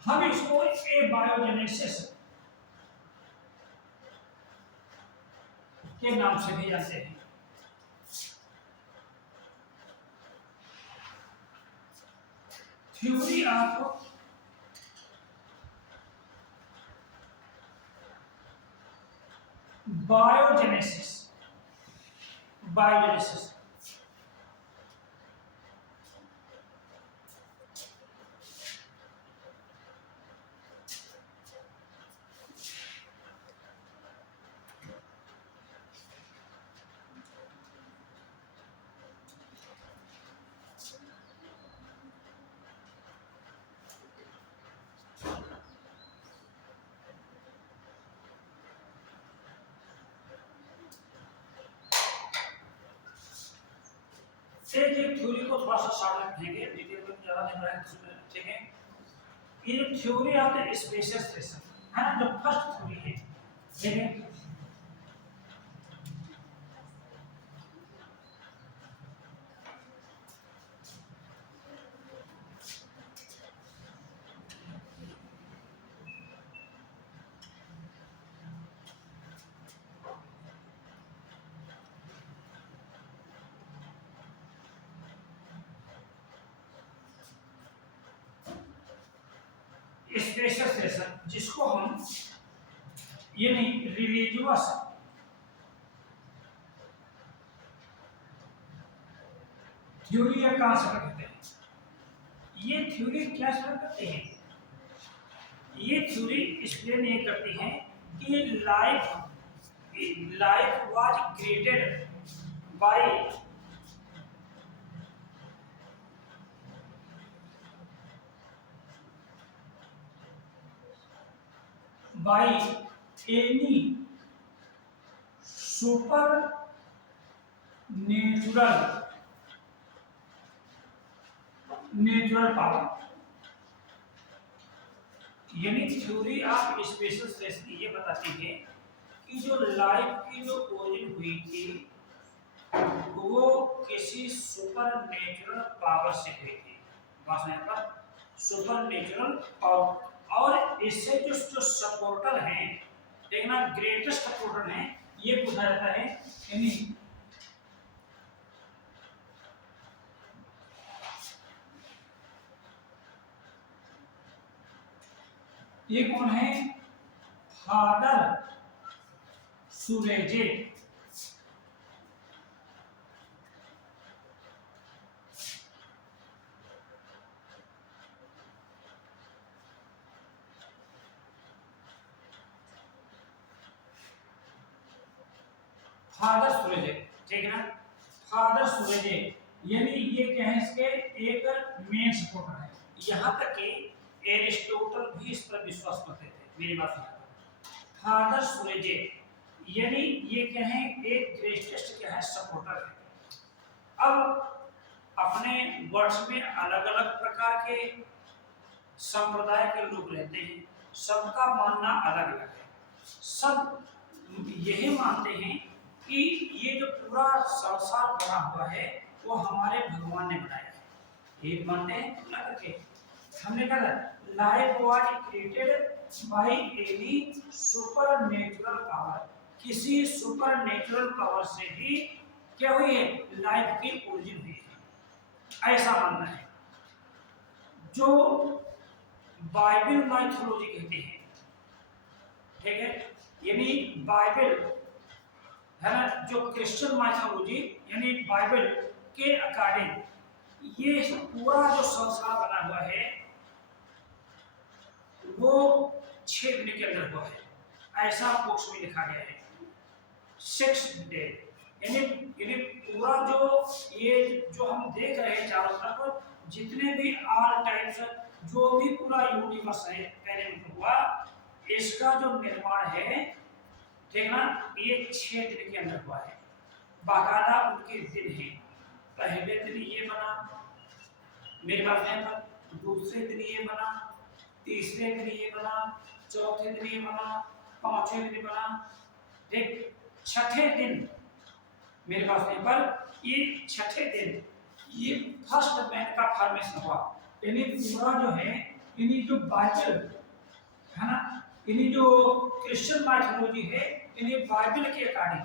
हम इसको एबायोजेनेसिस के नाम से भी जानते हैं। Theory of biogenesis. बायोजेनेसिस एक एक थ्योरी को थोड़ा सा शॉर्ट में लिखेंगे, डिटेल में ज्यादा नहीं पढ़ाएंगे, ठीक है। ये जो theory of the spacious relation है ना, जो फर्स्ट थ्योरी है, ठीक है। स्पेशियस रिलेशन जिसको हम यानी रिलीजियस थ्योरी या कॉन्सेप्ट कहते हैं। ये थ्योरी क्या सर करते हैं? ये थ्योरी एक्सप्लेन ये करती है कि life was created by any super natural power. यानी थ्योरी ऑफ स्पेशियस रिलेशन ये बताती है कि जो लाइफ की जो ओरिजिन हुई थी वो किसी सुपर नेचुरल पावर से हुई थी। बात यहाँ पर सुपर नेचुरल पावर, और इससे जो सपोर्टर हैं, देखना ग्रेटेस्ट सपोर्टर हैं, ये पूछा जाता है। यानी ये कौन है? फादर सुरेजे। फादर सुरेजे, ठीक है ना। फादर सुरेजे यानी ये क्या है, इसके एक मेन सपोर्टर है। यहाँ तक कि एरिस्टोटल भी इस पर विश्वास करते थे। मेरी बात सुनो, फादर सुरेजे यानी ये क्या है, एक ग्रेटेस्ट क्या है, सपोर्टर है। अब अपने वर्ष में अलग अलग प्रकार के संप्रदाय के लोग रहते हैं, सबका मानना अलग अलग है। सब यही मानते हैं कि ये जो पूरा संसार बना हुआ है वो हमारे भगवान ने बनाया है। ये मानते हैं ना करके हमने कहा life was created by any super natural power. किसी सुपर नेचुरल पावर से ही क्या हुई है, लाइफ की ओरिजिन हुई है, ऐसा मानना है। जो बाइबल माइथोलॉजी कहते हैं, ठीक है, यानी बाइबल है ना, जो क्रिश्चियन माइथोलॉजी यानी बाइबल के अकॉर्डिंग ये पूरा जो संसार बना हुआ है वो 6 दिन के अंदर हुआ है, ऐसा बुक्स में लिखा गया है। 6 डे यानी पूरा जो ये जो हम देख रहे हैं चारों तरफ, जितने भी ऑल टाइप्स, जो भी पूरा यूनिवर्स है पहले हुआ, इसका जो निर्माण है, ठीक ना, ये 6 दिन के अंदर हुआ है। बाकायदा उनके दिन हैं। पहले दिन ये बना, मेरे पास है पर, दूसरे दिन ये बना, तीसरे दिन ये बना, चौथे दिन ये बना, पांचवें दिन बना, ठीक, छठे दिन मेरे पास है पर, ये छठे दिन ये फर्स्ट मैन का फॉर्मेशन हुआ। यानी पूरा जो है, इन्हीं जो बाइबल है ना, इन्हीं जो क्रिश्चियन माइथोलॉजी है, इन्हीं बाइबल के अकॉर्डिंग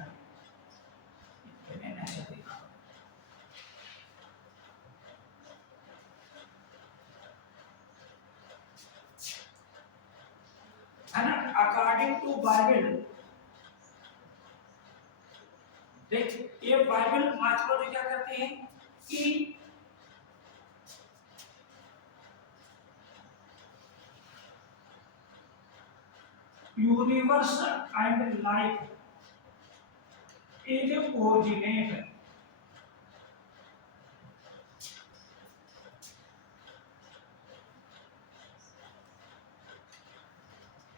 है ना, अकॉर्डिंग टू बाइबल, देख ये बाइबल माइथोलॉजी क्या करते हैं कि universe and life is originate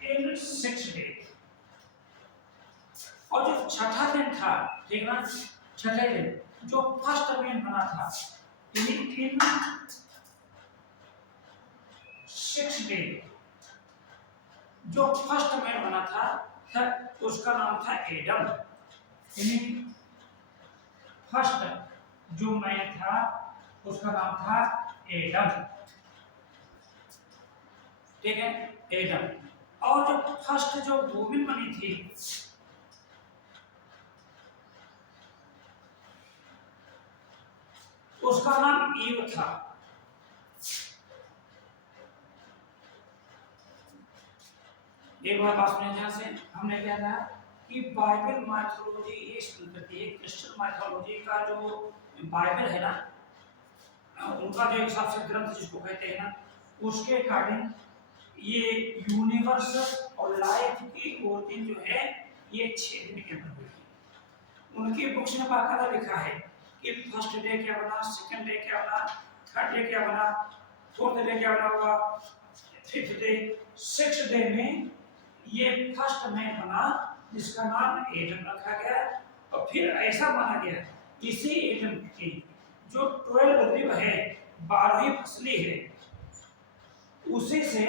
in 6 days। और जो छठा दिन था, ठीक ना, छठे दिन जो फर्स्ट मैन बना था, इन 6 days जो फर्स्ट मैन बना था, उसका नाम था एडम। फर्स्ट जो मैन था उसका नाम था एडम, ठीक है, एडम। और जो फर्स्ट जो वुमेन बनी थी, उसका नाम ईव था। एक बार बात सुनिए, जहां से हमने क्या कहा कि बाइबल माइथोलॉजी ये शुरू करती है, क्रिश्चियन माइथोलॉजी का जो बाइबल है ना, उनका जो हिसाब से ग्रंथ जिसको कहते हैं ना, उसके अकॉर्डिंग ये यूनिवर्स और लाइफ की ओरिजिन जो है ये 6 दिन के अंदर हुई है। उनकी बुक्स में बाकायदा लिखा है कि फर्स्ट डे क्या बना, सेकंड डे क्या बना, थर्ड डे क्या बना, फोर्थ डे क्या बना हुआ, फिफ्थ डे, सिक्स्थ डे में ये फर्स्ट मैन बना जिसका नाम एडम रखा गया। और फिर ऐसा माना गया इसी एडम की जो 12 रिब है, 12वीं फसली है, उसी से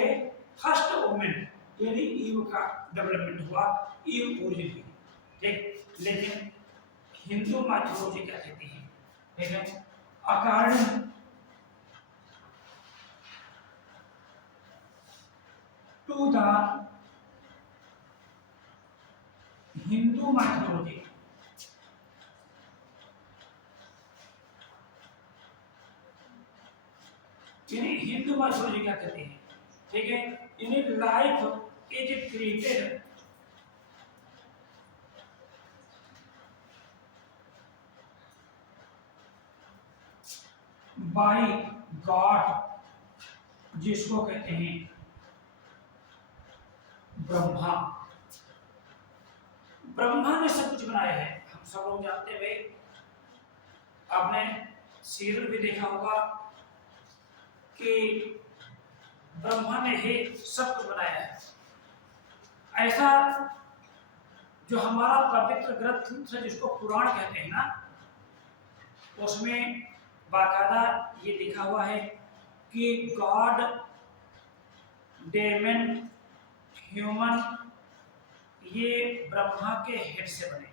फर्स्ट वुमेन यानी ईव का डेवलपमेंट हुआ, ईव ओरिजिन हुई, ठीक। लेकिन हिंदू माइथोलॉजी क्या कहती है, ठीक है, according to the Hindu mythology, यानी हिंदू माइथोलॉजी क्या कहती है, ठीक है, यानी life is created by God, जिसको कहते हैं ब्रह्मा। ब्रह्मा ने सब कुछ बनाया है, हम सब लोग जानते हैं भाई, आपने सीरियल भी देखा होगा कि ब्रह्मा ने ही सब कुछ बनाया है। ऐसा जो हमारा पवित्र ग्रंथ है जिसको पुराण कहते हैं ना, उसमें बाकायदा ये लिखा हुआ है कि गॉड, डेमन, ह्यूमन ये ब्रह्मा के हेड से बने।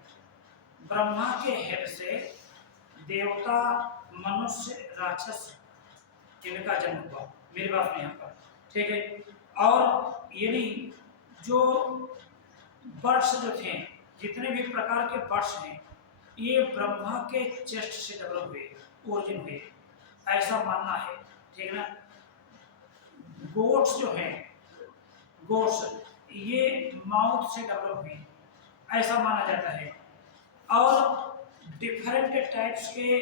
ब्रह्मा के हेड से देवता, मनुष्य, राक्षस इनका जन्म हुआ। मेरी बात नहीं यहाँ पर, ठीक है। और यानी जो बर्ड्स जो थे, जितने भी प्रकार के बर्ड्स हैं, ये ब्रह्मा के चेस्ट से डेवलप हुए, ओरिजिन हुए, ऐसा मानना है, ठीक है ना। गोट्स जो हैं, गोट्स ये माउथ से डेवलप हुई, ऐसा माना जाता है। और डिफरेंट टाइप्स के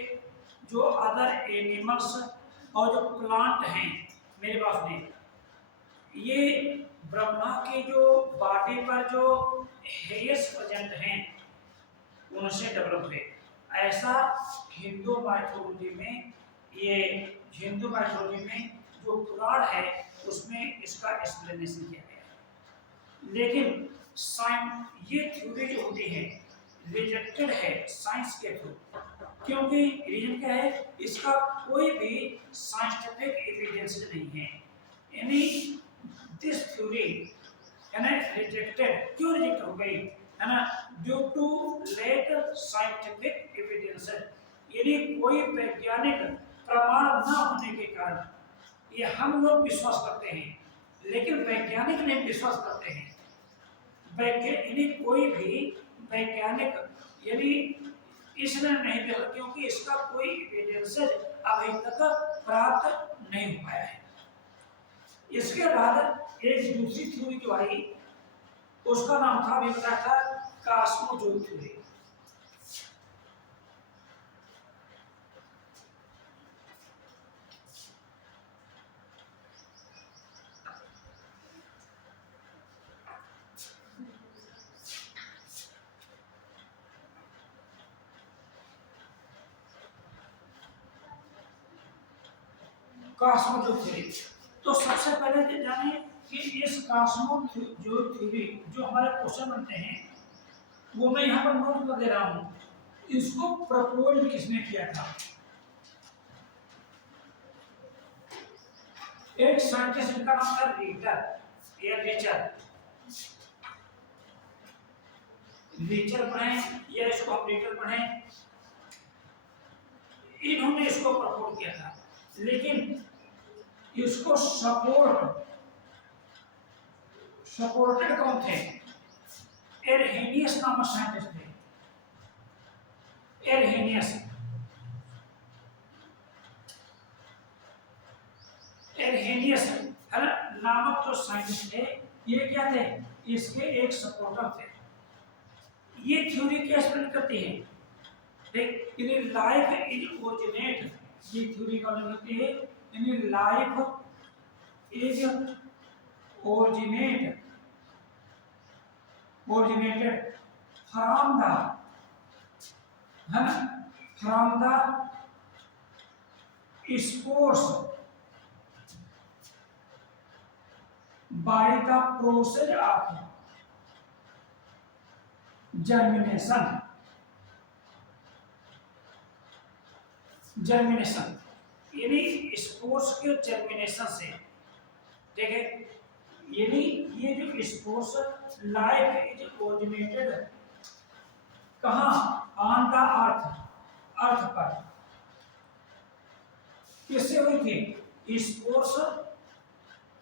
जो अदर एनिमल्स और जो प्लांट हैं, मेरे पास नहीं, ये ब्रह्मा की जो बॉडी पर जो हेयर्स प्रेजेंट हैं उनसे डेवलप हुए। ऐसा हिंदू माइथोलॉजी में, ये हिंदू माइथोलॉजी में जो पुराण है उसमें इसका एक्सप्लेनेशन किया गया है। लेकिन साइंस ये थ्योरी जो होती है रिजेक्टेड है साइंस के थ्रू, क्योंकि रीजन क्या है, इसका कोई भी साइंटिफिक एविडेंस नहीं है। यानी दिस थ्योरी है ना रिजेक्टेड, क्यों रिजेक्ट हो गई है ना, due to late scientific evidence, यानी कोई वैज्ञानिक प्रमाण न होने के कारण ये हम लोग विश्वास करते हैं लेकिन वैज्ञानिक नहीं विश्वास करते हैं। यानी कोई भी वैज्ञानिक यानी इसने नहीं देखा, क्योंकि इसका कोई एविडेंस अभी तक प्राप्त नहीं हो पाया है। इसके बाद एक दूसरी थ्योरी जो आई उसका नाम था, अभी बताया था, कॉस्मोजोइक थ्योरी। कॉस्मोजोइक थ्योरी, तो सबसे पहले जाने कि इस कॉस्मोजोइक थ्योरी जो हमारे क्वेश्चन बनते हैं वो मैं यहाँ पर नोट कर दे रहा हूँ। इसको प्रपोज किसने किया था? एक साइंटिस्ट जिनका नाम था रीटर या रीचर पढ़े या इसको हम रीटर पढ़े, इन्होंने इसको प्रपोज किया था। लेकिन इसको सपोर्टेड कौन थे? एरहेनियस नामक साइंटिस्ट थे। एरहेनियस है ना नामक जो साइंटिस्ट थे, ये क्या थे? इसके एक सपोर्टर थे। ये थ्योरी क्या एक्सप्लेन करती है? देख, लाइफ इज ओरिजिनेट, ये थ्योरी का नाम होती है in life is originated from the spores by the process of germination यानी स्पोर्स के जर्मिनेशन से, ठीक है, यानी ये जो स्पोर्स लाइफ इज ओरिजिनेटेड कहाँ? ऑन द अर्थ पर। किससे हुई थी? स्पोर्स,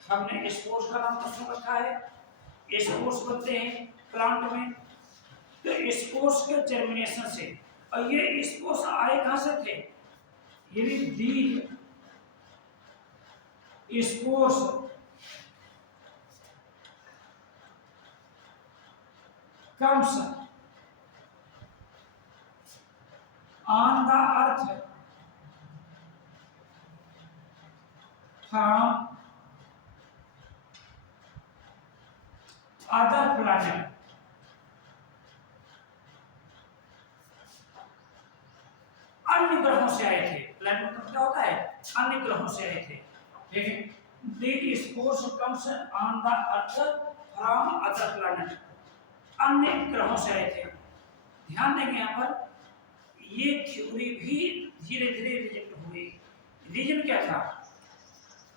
हमने स्पोर्स का नाम तो सुन रखा है, स्पोर्स बनते हैं प्लांट में, तो स्पोर्स के जर्मिनेशन से। और ये स्पोर्स आए कहाँ से थे? यानी बीज spores comes on the earth from other planet, अन्य ग्रहों से आए थे। प्लैनेट मतलब क्या होता है? अन्य ग्रहों से आए थे। देखिए, these spores comes on the earth from other planet, अन्य ग्रहों से आए थे। ध्यान देंगे यहाँ पर, ये थ्योरी भी धीरे धीरे रिजेक्ट हुई। रीजन क्या था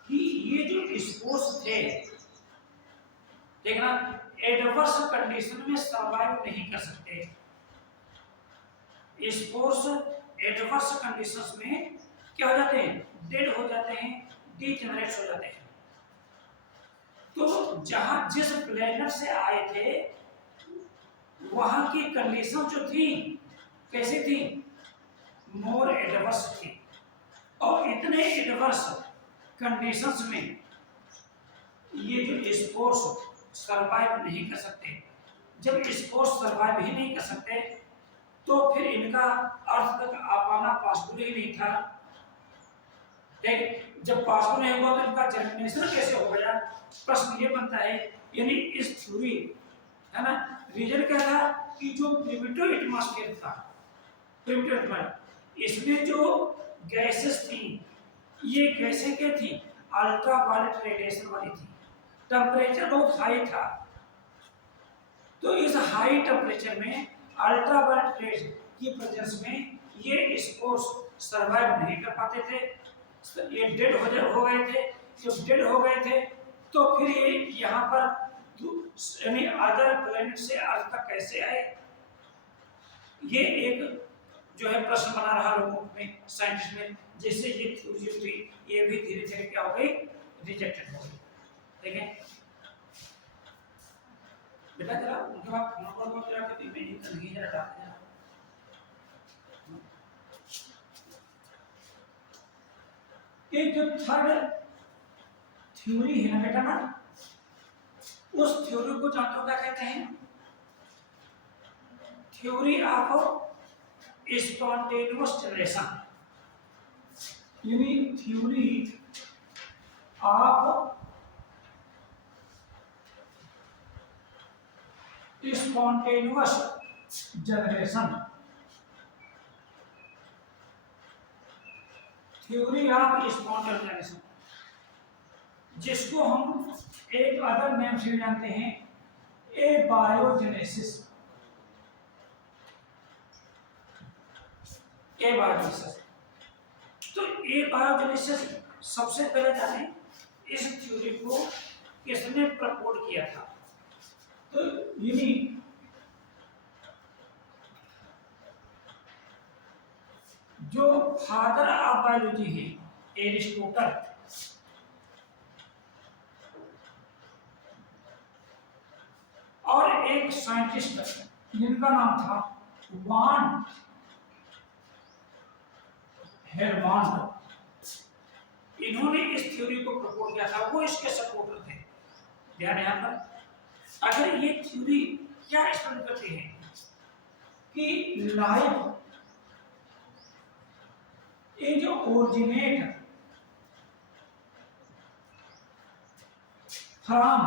कि ये जो स्पोर्स थे, देखना, एडवर्स कंडीशन में सर्वाइव नहीं कर सकते। स्पोर्स एडवर्स कंडीशंस में क्या हो जाते हैं? डेड हो जाते हैं, डीजेनरेट हो जाते हैं। तो जहां जिस प्लेनेट से आए थे वहां की कंडीशन जो थी कैसी थी? मोर एडवर्स थी। और इतने एडवर्स कंडीशंस में ये जो स्पोर्स सर्वाइव नहीं कर सकते। जब स्पोर्स सर्वाइव ही नहीं कर सकते तो फिर इनका अर्थ तक आ पाना पॉसिबल ही नहीं था। ठीक, जब पॉसिबल नहीं हुआ तो इनका जर्मिनेशन कैसे हो गया? प्रश्न ये बनता है। यानी इस थ्योरी है ना, रीजन क्या था कि जो प्रिमिटिव एटमॉस्फेयर था, प्रिमिटिव एटमॉस्फेयर। इसमें जो गैसेस थी, ये गैसें क्या थी? अल्ट्रा वायलेट रेडिएशन वाली थी। टेम्परेचर बहुत हाई था, तो इस हाई टेम्परेचर में अल्ट्रा वायलेट रेज की प्रेजेंस में ये स्पोर्स सरवाइव नहीं कर पाते थे, ये डेड हो गए थे। जब डेड हो गए थे तो फिर ये यहाँ पर यानी अदर प्लेनेट से अर्थ तक कैसे आए? ये एक जो है प्रश्न बना रहा लोगों में, साइंटिस्ट में, जिससे ये थ्योरी थी ये भी धीरे धीरे क्या हो गई? रिजेक्टेड हो गई। ठीक है बेटा, जरा उनके बाद फोन पर जरा कि इमेजिंग करनी जरा डाल देना। ये जो थर्ड थ्योरी है ना बेटा ना, उस थ्योरी को जानते हो क्या कहते हैं? थ्योरी ऑफ स्पॉन्टेनियस जनरेशन, यानी theory of spontaneous generation, theory of spontaneous generation, जिसको हम एक अदर नेम से जानते हैं एबायोजेनेसिस। एबायोजेनेसिस, तो एबायोजेनेसिस सबसे पहले जाने इस थ्योरी को किसने प्रपोज किया था? तो यानी जो फादर ऑफ बायोलॉजी है एरिस्टोटल, और एक साइंटिस्ट जिनका नाम था वान हेरमान, इन्होंने इस थ्योरी को प्रपोज किया था, वो इसके सपोर्टर थे। ध्यान यहाँ पर, अगर ये थ्योरी क्या एक्सप्लेन करती है कि लाइफ ये जो originate from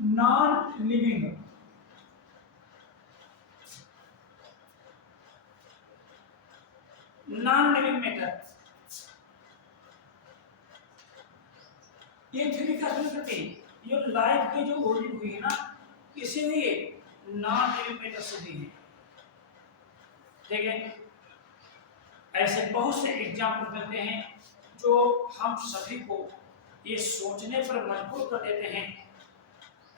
non living matter, ये थ्योरी का करते हैं ये लाइफ की जो ओरिजिन हुई है ना, किसी भी नॉन लिविंग मैटर से हुई है। ठीक है, ऐसे बहुत से एग्जाम्पल मिलते हैं जो हम सभी को ये सोचने पर मजबूर कर देते हैं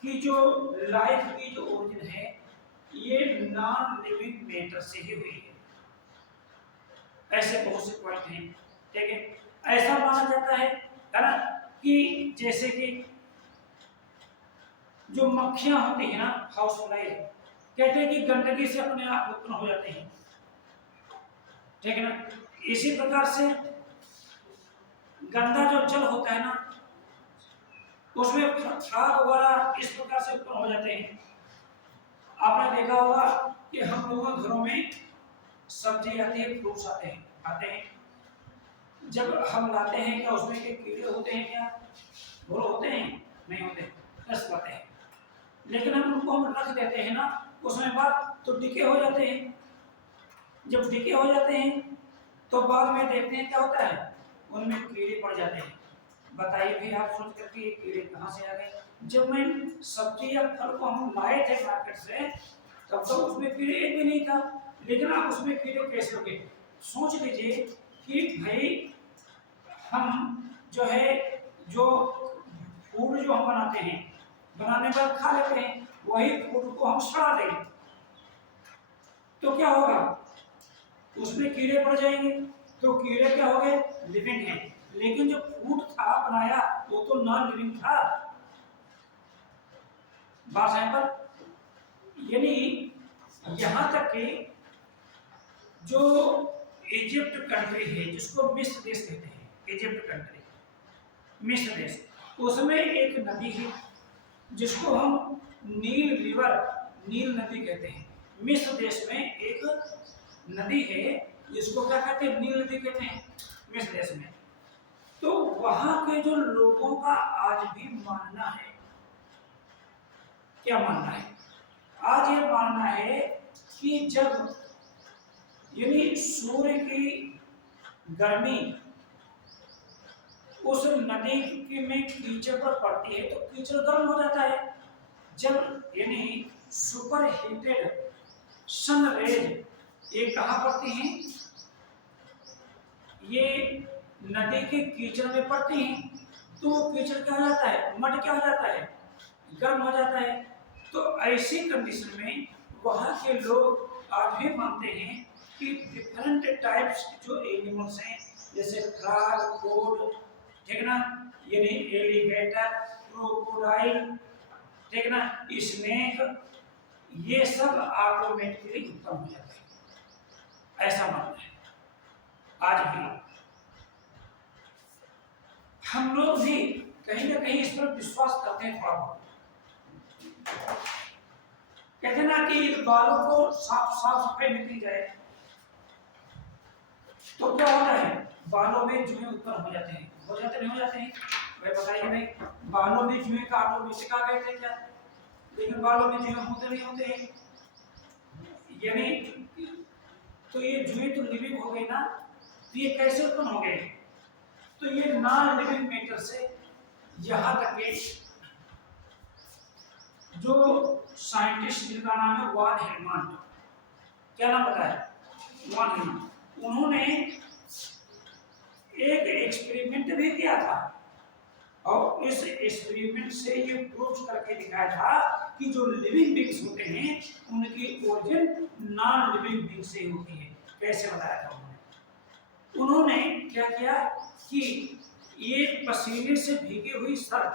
कि जो लाइफ की जो ओरिजिन है ये नॉन लिविंग मैटर से ही हुई है। ऐसे बहुत से पॉइंट हैं। ठीक है, ऐसा माना जाता है ना कि जैसे कि जो मक्खियां होती है ना, हाउस फ्लाई, कहते हैं कि गंदगी से अपने आप उत्पन्न हो जाते हैं। ठीक है ना, इसी प्रकार से गंदा जो जल होता है ना, उसमें फ्रॉग वगैरह इस प्रकार से उत्पन्न हो जाते हैं। आपने देखा होगा कि हम लोगों के घरों में सब्जी आती है, फ्रूट्स आते हैं, जब हम लाते हैं क्या उसमें के कीड़े होते हैं? क्या वो होते हैं? नहीं होते, रस पाते हैं। लेकिन हम उनको हम रख देते हैं ना, उसमें बाद तो डिके हो जाते हैं। जब डिके हो जाते हैं तो बाद में देखते हैं क्या होता है, उनमें कीड़े पड़ जाते हैं। बताइए भी आप सोच करके ये कीड़े कहाँ से आ गए? जब मैं सब्जी या फल को हम लाए थे मार्केट से, तब तो उसमें कीड़े एक भी नहीं था, लेकिन आप उसमें कीड़े कैसे हो गए? सोच लीजिए कि भाई हम जो है जो फूड जो हम बनाते हैं, बनाने पर खा लेते हैं, वही फूड को हम सड़ा देंगे तो क्या होगा? उसमें कीड़े पड़ जाएंगे। तो कीड़े क्या हो गए? लिविंग है, लेकिन जो फूड था बनाया वो तो नॉन लिविंग था। बात है पर यानी यहां तक कि जो इजिप्ट कंट्री है जिसको मिस्र देश कहते हैं, इजिप्ट कंट्री, मिस्र देश, उसमें एक नदी है जिसको हम नील रिवर, नील नदी कहते हैं। मिस्र देश में एक नदी है जिसको क्या कहते हैं? नील नदी कहते हैं मिस्र देश में। तो वहां के जो लोगों का आज भी मानना है, क्या मानना है? आज ये मानना है कि जब यानी सूर्य की गर्मी उस नदी की में कीचड़ पर पड़ती है तो कीचड़ गर्म हो जाता है। जब यानी सुपर हीटेड सन रेज ये कहाँ पड़ती हैं, ये नदी के कीचड़ में पड़ती हैं, तो वो कीचड़ क्या हो जाता है, मड क्या हो जाता है, गर्म हो जाता है। तो ऐसी कंडीशन में वहाँ के लोग आज भी मानते हैं कि डिफरेंट टाइप्स जो एनिमल्स हैं जैसे फ्रॉग, टोड, ठीक ना, यानी एलिगेटर, क्रोकोडाइल, ठीक ना, स्नेक, ये सब ऑटोमेटिकली उत्पन्न हो जाते हैं, ऐसा मानना है। आज भी हम लोग भी कहीं ना कहीं इस पर विश्वास करते हैं। थोड़ा बहुत कहते हैं ना कि बालों को साफ सफाई निकली जाए तो क्या होता है, बालों में जुएं उत्पन्न हो जाते हैं, हो जाते नहीं हो जाते हैं भाई, बताइए भाई, बालों में जुएं का ऑटोमेटिक आ गए थे क्या, लेकिन बालों में जुएं होते नहीं होते हैं, यानी तो ये जुएं तो लिविंग हो गए ना, तो ये कैसे उत्पन्न हो गए, तो ये नॉन लिविंग मैटर से यहाँ तक के जो साइंटिस्ट जिनका नाम है वान हेलमन, क्या नाम पता है, वान हेलमन, उन्होंने एक एक्सपेरिमेंट भी किया था और इस एक्सपेरिमेंट से ये प्रूव करके दिखाया था कि जो लिविंग बींग्स होते हैं उनकी ओरिजिन नॉन लिविंग बींग से होती है। कैसे बताया था उन्होंने क्या किया कि ये पसीने से भीगी हुई शर्ट,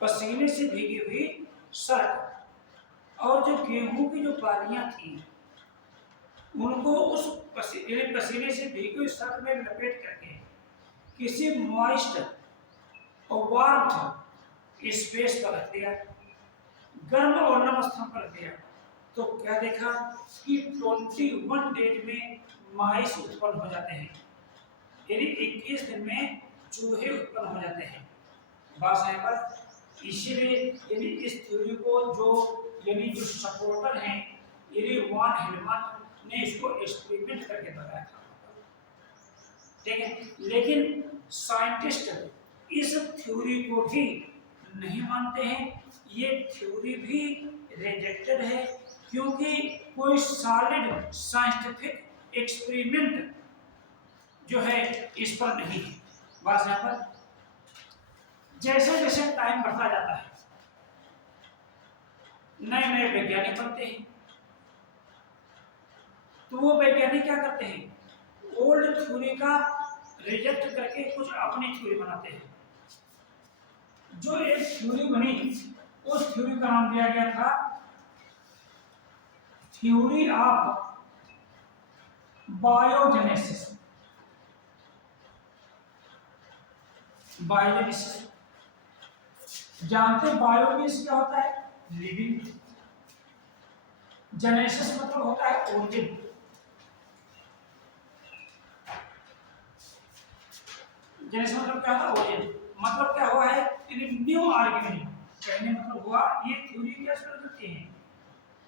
पसीने से भीगी हुई शर्ट और जो गेहूं की जो बालियां थी उनको उस पसीने से भीगी हुई शर्ट में लपेट करके किसी मॉइस्ट और वार्म स्पेस पर रख दिया, गर्म और नम स्थान पर रख दिया, तो क्या देखा कि 21 डेज में माइस उत्पन्न हो जाते हैं, यानी 21 दिन में चूहे उत्पन्न हो जाते हैं। बात है पर इसीलिए यानी इस थ्योरी को जो यानी जो सपोर्टर हैं यानी वान हेलमन ने इसको एक्सपेरिमेंट करके बताया था, ठीक है, लेकिन साइंटिस्ट इस थ्योरी को भी नहीं मानते हैं, ये थ्योरी भी रिजेक्टेड है क्योंकि कोई सॉलिड साइंटिफिक एक्सपेरिमेंट जो है इस पर नहीं है। बस यहाँ पर जैसे जैसे टाइम बढ़ता जाता है नए नए वैज्ञानिक बनते हैं, तो वो वैज्ञानिक क्या करते हैं, ओल्ड थ्योरी का रिजेक्ट करके कुछ अपनी थ्योरी बनाते हैं। जो एक थ्योरी बनी उस थ्योरी का नाम दिया गया था थ्योरी ऑफ बायोजेनेसिस। बायोजेनेसिस जानते, बायोजेनेसिस क्या होता है, लिविंग, जेनेसिस मतलब होता है ओरिजिन, जेनेसिस मतलब क्या होता है, ओरिजिन, मतलब क्या हुआ है, न्यू ऑर्गेनिज्म, कहने मतलब हुआ ये थ्योरी क्या शुरू करती है,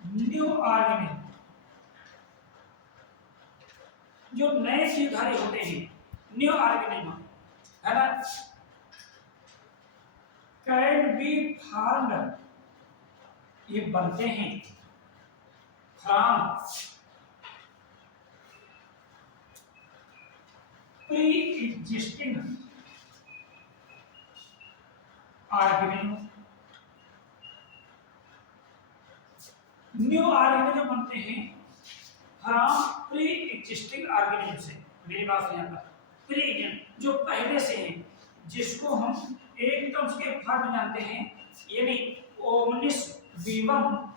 न्यू ऑर्गेनिज्म, जो नए जीवधारी होते हैं, न्यू ऑर्गेनिज्म है ना, कैन बी फॉर्म्ड, ये बनते हैं from pre existing organism. New organism बनते हैं फ्रॉम प्री एग्जिस्टिंग ऑर्गेनिज्म से। मेरी बात यहाँ पर प्री एग्जिस्टिंग जो पहले से है, जिसको हम एकदम उसके फॉर्म जानते हैं, यानी ओमनिस वीवम,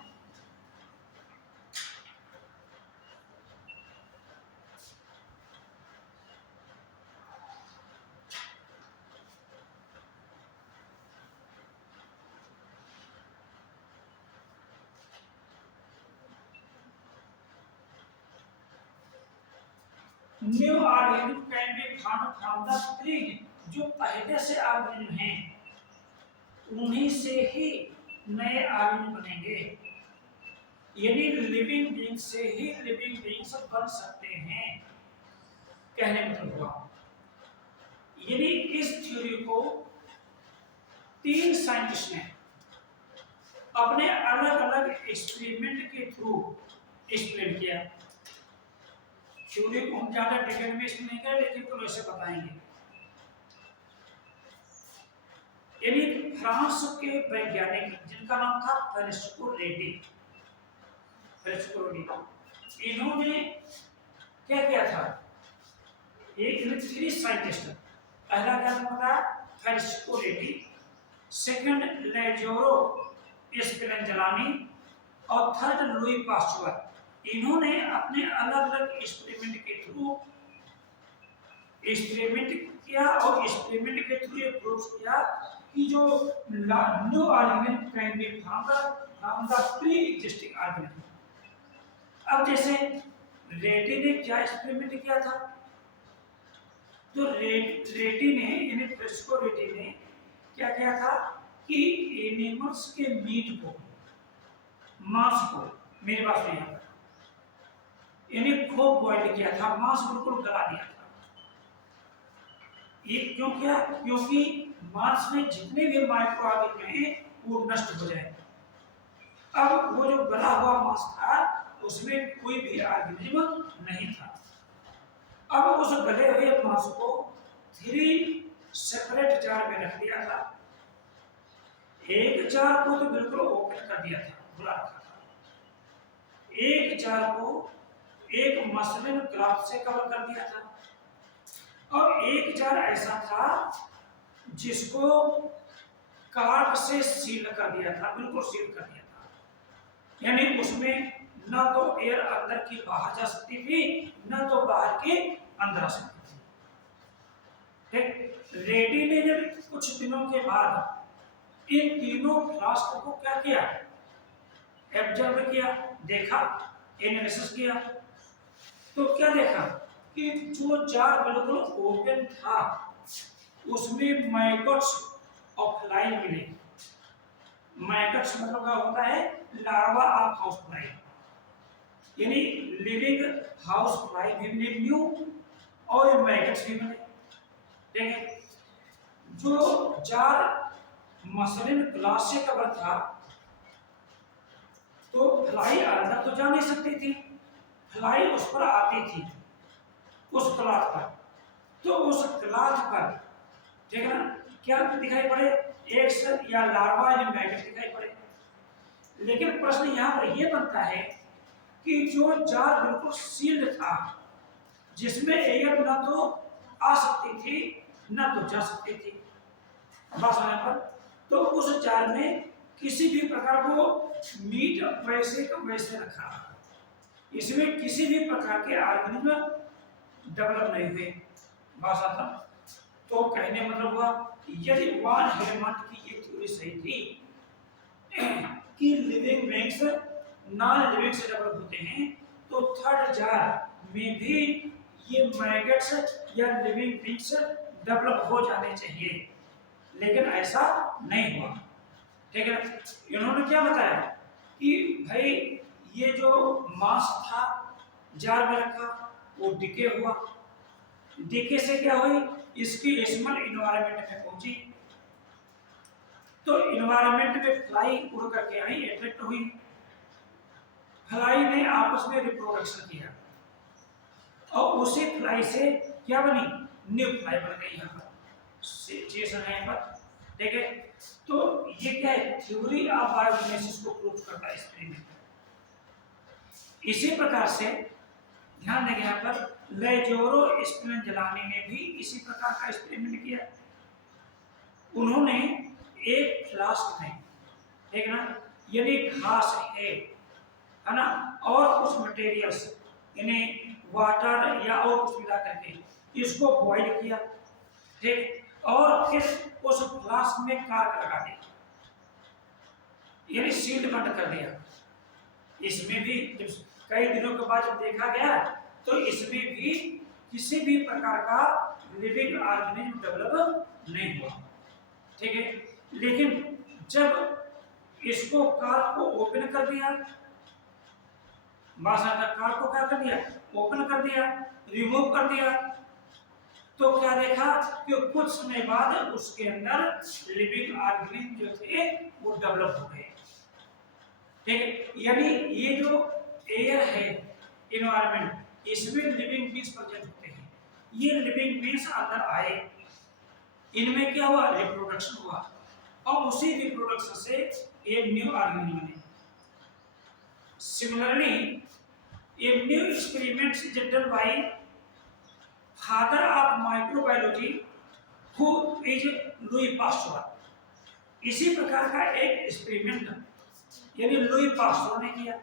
new organism can be formed from the pre, जो पहले से ऑर्गेनिज्म हैं उन्हीं से ही नए ऑर्गेनिज्म बनेंगे। यानी लिविंग बीइंग से ही लिविंग बीइंग्स बन सकते हैं, कहने मतलब हुआ। यानी इस थ्योरी को 3 साइंटिस्ट ने अपने अलग अलग एक्सपेरिमेंट के थ्रू एक्सप्लेन किया। थ्योरी को हम ज्यादा डिटेल में इसमें नहीं करें, लेकिन तो वैसे बताएंगे। यानी फ्रांस के वैज्ञानिक जिनका नाम था फ्रांसिस्को रेड्डी, इन्होंने क्या किया था, एक 3 साइंटिस्ट, पहला क्या नाम था फ्रांसिस्को रेड्डी, सेकंड लेजोरो स्पेलेंजानी और थर्ड लुई पास्चर। इन्होंने अपने अलग अलग एक्सपेरिमेंट के थ्रू एक्सपेरिमेंट किया और एक्सपेरिमेंट के थ्रू ये प्रूव किया कि जो new organism can B from the pre existing organism. अब जैसे रेड्डी ने क्या एक्सपेरिमेंट किया था, तो रेड्डी ने यानी फ्रांसिस्को रेड्डी ने क्या किया था कि एनिमल्स के मीट को, मांस को, मेरे पास नहीं आता, इन्हें खूब बॉइल किया था, मांस बिल्कुल गला दिया था। ये क्यों किया? क्योंकि मांस में जितने भी माइक्रो ऑर्गेनिज्म हैं वो नष्ट हो जाए। अब वो जो गला हुआ मांस था उसमें कोई भी ऑर्गेनिज्म नहीं था। अब उस गले हुए मांस को 3 सेपरेट जार में रख दिया था। एक जार को तो बिल्कुल ओपन कर दिया था, खुला रखा था। एक जार को एक मसलिन क्लॉथ से कवर कर दिया था और एक जार ऐसा था जिसको कार्ब से सील कर दिया था, बिल्कुल सील कर दिया था। यानी उसमें न तो एयर अंदर की बाहर जा सकती थी, न तो बाहर की अंदर आ सकती थी। ठीक, रेड्डी ने जब कुछ दिनों के बाद इन तीनों फ्लास्क को क्या किया, ऑब्जर्व किया, देखा, एनालिसिस किया, तो क्या देखा कि जो जार बिल्कुल ओपन था उसमें मैगट्स ऑफ फ्लाई मिले। मैगट्स मतलब क्या होता है, लार्वा ऑफ हाउस फ्लाई, यानी लिविंग हाउस फ्लाई भी मिले न्यू, और मैगट्स भी मिले। ठीक है, जो जार मसलिन ग्लास से कवर था तो फ्लाई अंदर तो जा नहीं सकती थी, फ्लाई उस पर आती थी, उस क्लॉथ पर। तो उस क्लॉथ पर, ठीक है ना, क्या दिखाई पड़े, एग्स या लार्वा या मैगट दिखाई पड़े। लेकिन प्रश्न यहाँ पर यह बनता है कि जो जार बिल्कुल सील्ड था, जिसमें एयर न तो आ सकती थी न तो जा सकती थी, बस यहाँ पर, तो उस जार में किसी भी प्रकार को मीट वैसे का वैसे रखा, इसमें किसी भी प्रकार के ऑर्गेनिज्म डेवलप नहीं हुए। भाषा था, तो कहने मतलब हुआ यदि वान हेरमंट की ये थ्योरी सही थी कि लिविंग बीइंग्स नॉन लिविंग से डेवलप होते हैं, तो थर्ड जार में भी ये मैगट्स या लिविंग बीइंग्स डेवलप हो जाने चाहिए, लेकिन ऐसा नहीं हुआ। ठीक है, इन्होंने क्या बताया कि भाई ये जो मांस था जार में रखा वो डिके हुआ, डिके से क्या हुई, इसकी स्मेल इन्वायरमेंट में पहुंची, तो इन्वायरमेंट में फ्लाई उड़ करके आई, अट्रैक्ट हुई, फ्लाई ने आपस में रिप्रोडक्शन किया और उसी फ्लाई से क्या बनी, न्यू फ्लाई बन गई। यहाँ पर सिचुएशन है यहाँ पर, ठीक है। तो ये क्या है, थ्योरी ऑफ बायोजेनेसिस को प्रूव करता है एक्सपेरिमेंट। इसी प्रकार से ध्यान देंगे यहाँ पर लेजोरो स्पेलेंजानी ने भी इसी प्रकार का एक्सपेरिमेंट किया। उन्होंने एक फ्लास्क में, ठीक ना, यानी घास है ना, और कुछ मटेरियल्स यानी वाटर या और कुछ मिला करके इसको बॉइल किया, ठीक, और फिर उस फ्लास्क में कार्क लगा दिया, यानी सील बंद कर दिया। इसमें भी जब कई दिनों के बाद जब देखा गया तो इसमें भी किसी भी प्रकार का लिविंग ऑर्गेनिज्म डेवलप नहीं हुआ, ठीक है। लेकिन जब इसको कार्क को ओपन कर दिया मांसाकार को क्या कर दिया, ओपन कर दिया, रिमूव कर दिया, तो क्या देखा कि कुछ समय बाद उसके अंदर लिविंग ऑर्गेनिज्म जो थे वो डेवलप हो गए। ठीक है, यानी ये जो एयर है, इन्वायरमेंट, इसमें लिविंग बींग्स प्रेजेंट होते हैं। ये लिविंग बींग्स अंदर आए, इनमें क्या हुआ, रिप्रोडक्शन हुआ, और उसी रिप्रोडक्शन से एक न्यू ऑर्गेनिज्म बने। Similarly, a new experiment is done by father of microbiology, who is Louis Pasteur। इसी प्रकार का एक एक्सपेरिमेंट यानी लुई पास्टर ने किया,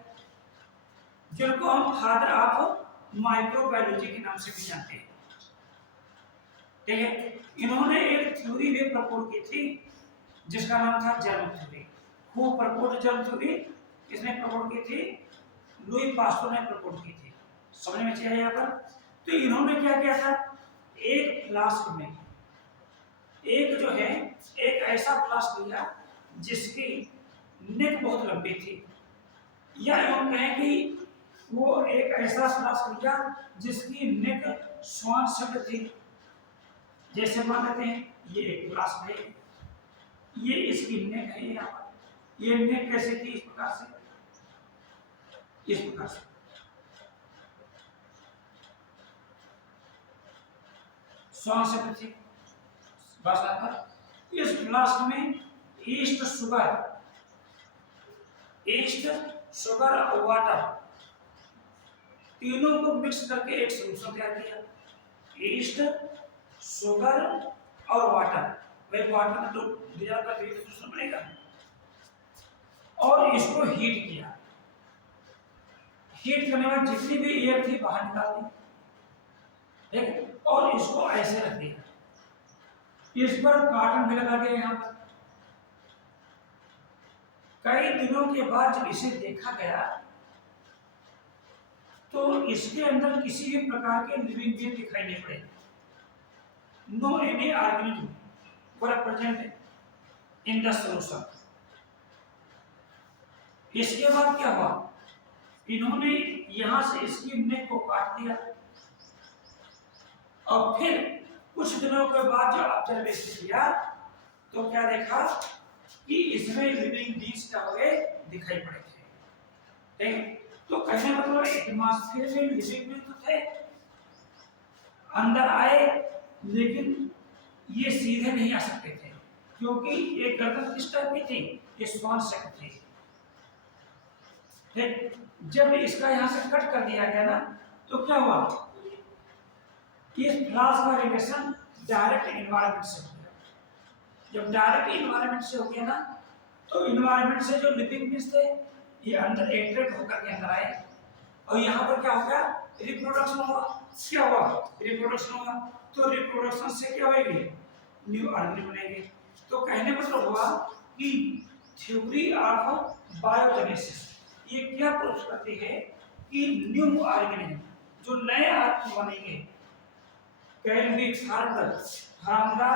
जिनको हम फादर ऑफ माइक्रोबायोलॉजी के नाम से भी जानते हैं। ठीक है, इन्होंने एक थ्योरी भी प्रपोज की थी जिसका नाम था germ theory. Who propose germ theory? किसने प्रपोज की थी? लुई पास्टर ने प्रपोज की थी। समझ में चाहिए यहाँ पर। तो इन्होंने क्या किया था, एक फ्लास्क में एक जो है एक ऐसा फ्लास्क लिया जिसकी नेक बहुत लंबी थी, या यूं कहें कि वो एक ऐसा फ्लास्क लिया जिसकी नेक स्वान शब्द थी। जैसे मान लेते हैं ये एक फ्लास्क है, ये इसकी नेक है, यहाँ पर ये नेक कैसे थी, इस प्रकार से, इस प्रकार से स्वान शब्द थी। बस पर इस फ्लास्क में ईस्ट शुगर और वाटर तीनों को मिक्स करके एक सॉल्यूशन तैयार किया। ईस्ट, शुगर और वाटर, भाई वाटर में तो डिजॉल्व करके सॉल्यूशन बनेगा, और इसको हीट किया। हीट करने के बाद जितनी भी एयर थी बाहर निकाल दी, ठीक, और इसको ऐसे रख दिया। इस पर कार्टन भी लगा दिया। यहाँ पर कई दिनों के बाद जब इसे देखा गया तो इसके अंदर किसी भी प्रकार के लिविंग बीइंग दिखाई नहीं पड़े। No any organism were present in the solution. इसके बाद क्या हुआ, इन्होंने यहां से इसकी नेक को काट दिया, और फिर कुछ दिनों के बाद जब ऑब्जर्वेशन किया तो क्या देखा कि इसमें लिविंग बीइंग्स क्या हो गए, दिखाई पड़े थे। ठीक, तो कहने मतलब एटमॉस्फेयर में लिविंग बीइंग तो थे, अंदर आए, लेकिन ये सीधे नहीं आ सकते थे क्योंकि ये गर्दन किस टाइप की थी, ये स्वान शक्ल थी। ठीक, जब इसका यहां से कट कर दिया गया ना तो क्या हुआ, इस फ्लास्क का रिलेशन डायरेक्ट एनवायरनमेंट से हो गया। जब डायरेक्ट एनवायरनमेंट से हो गया ना तो एनवायरनमेंट से जो लिविंग बीइंग्स थे ये अंदर एट्रैक्ट होकर के अंदर आए, और यहाँ पर क्या हो गया, रिप्रोडक्शन हुआ। क्या हुआ, रिप्रोडक्शन हुआ, तो रिप्रोडक्शन से क्या होगी, न्यू ऑर्गेनिज्म बनेंगे। तो कहने मतलब हुआ कि थ्योरी ऑफ बायोजेनेसिस ये क्या प्रूफ करती है कि न्यू ऑर्गेनिज्म, जो नए ऑर्गेनिज्म बनेंगे, can be farmer from the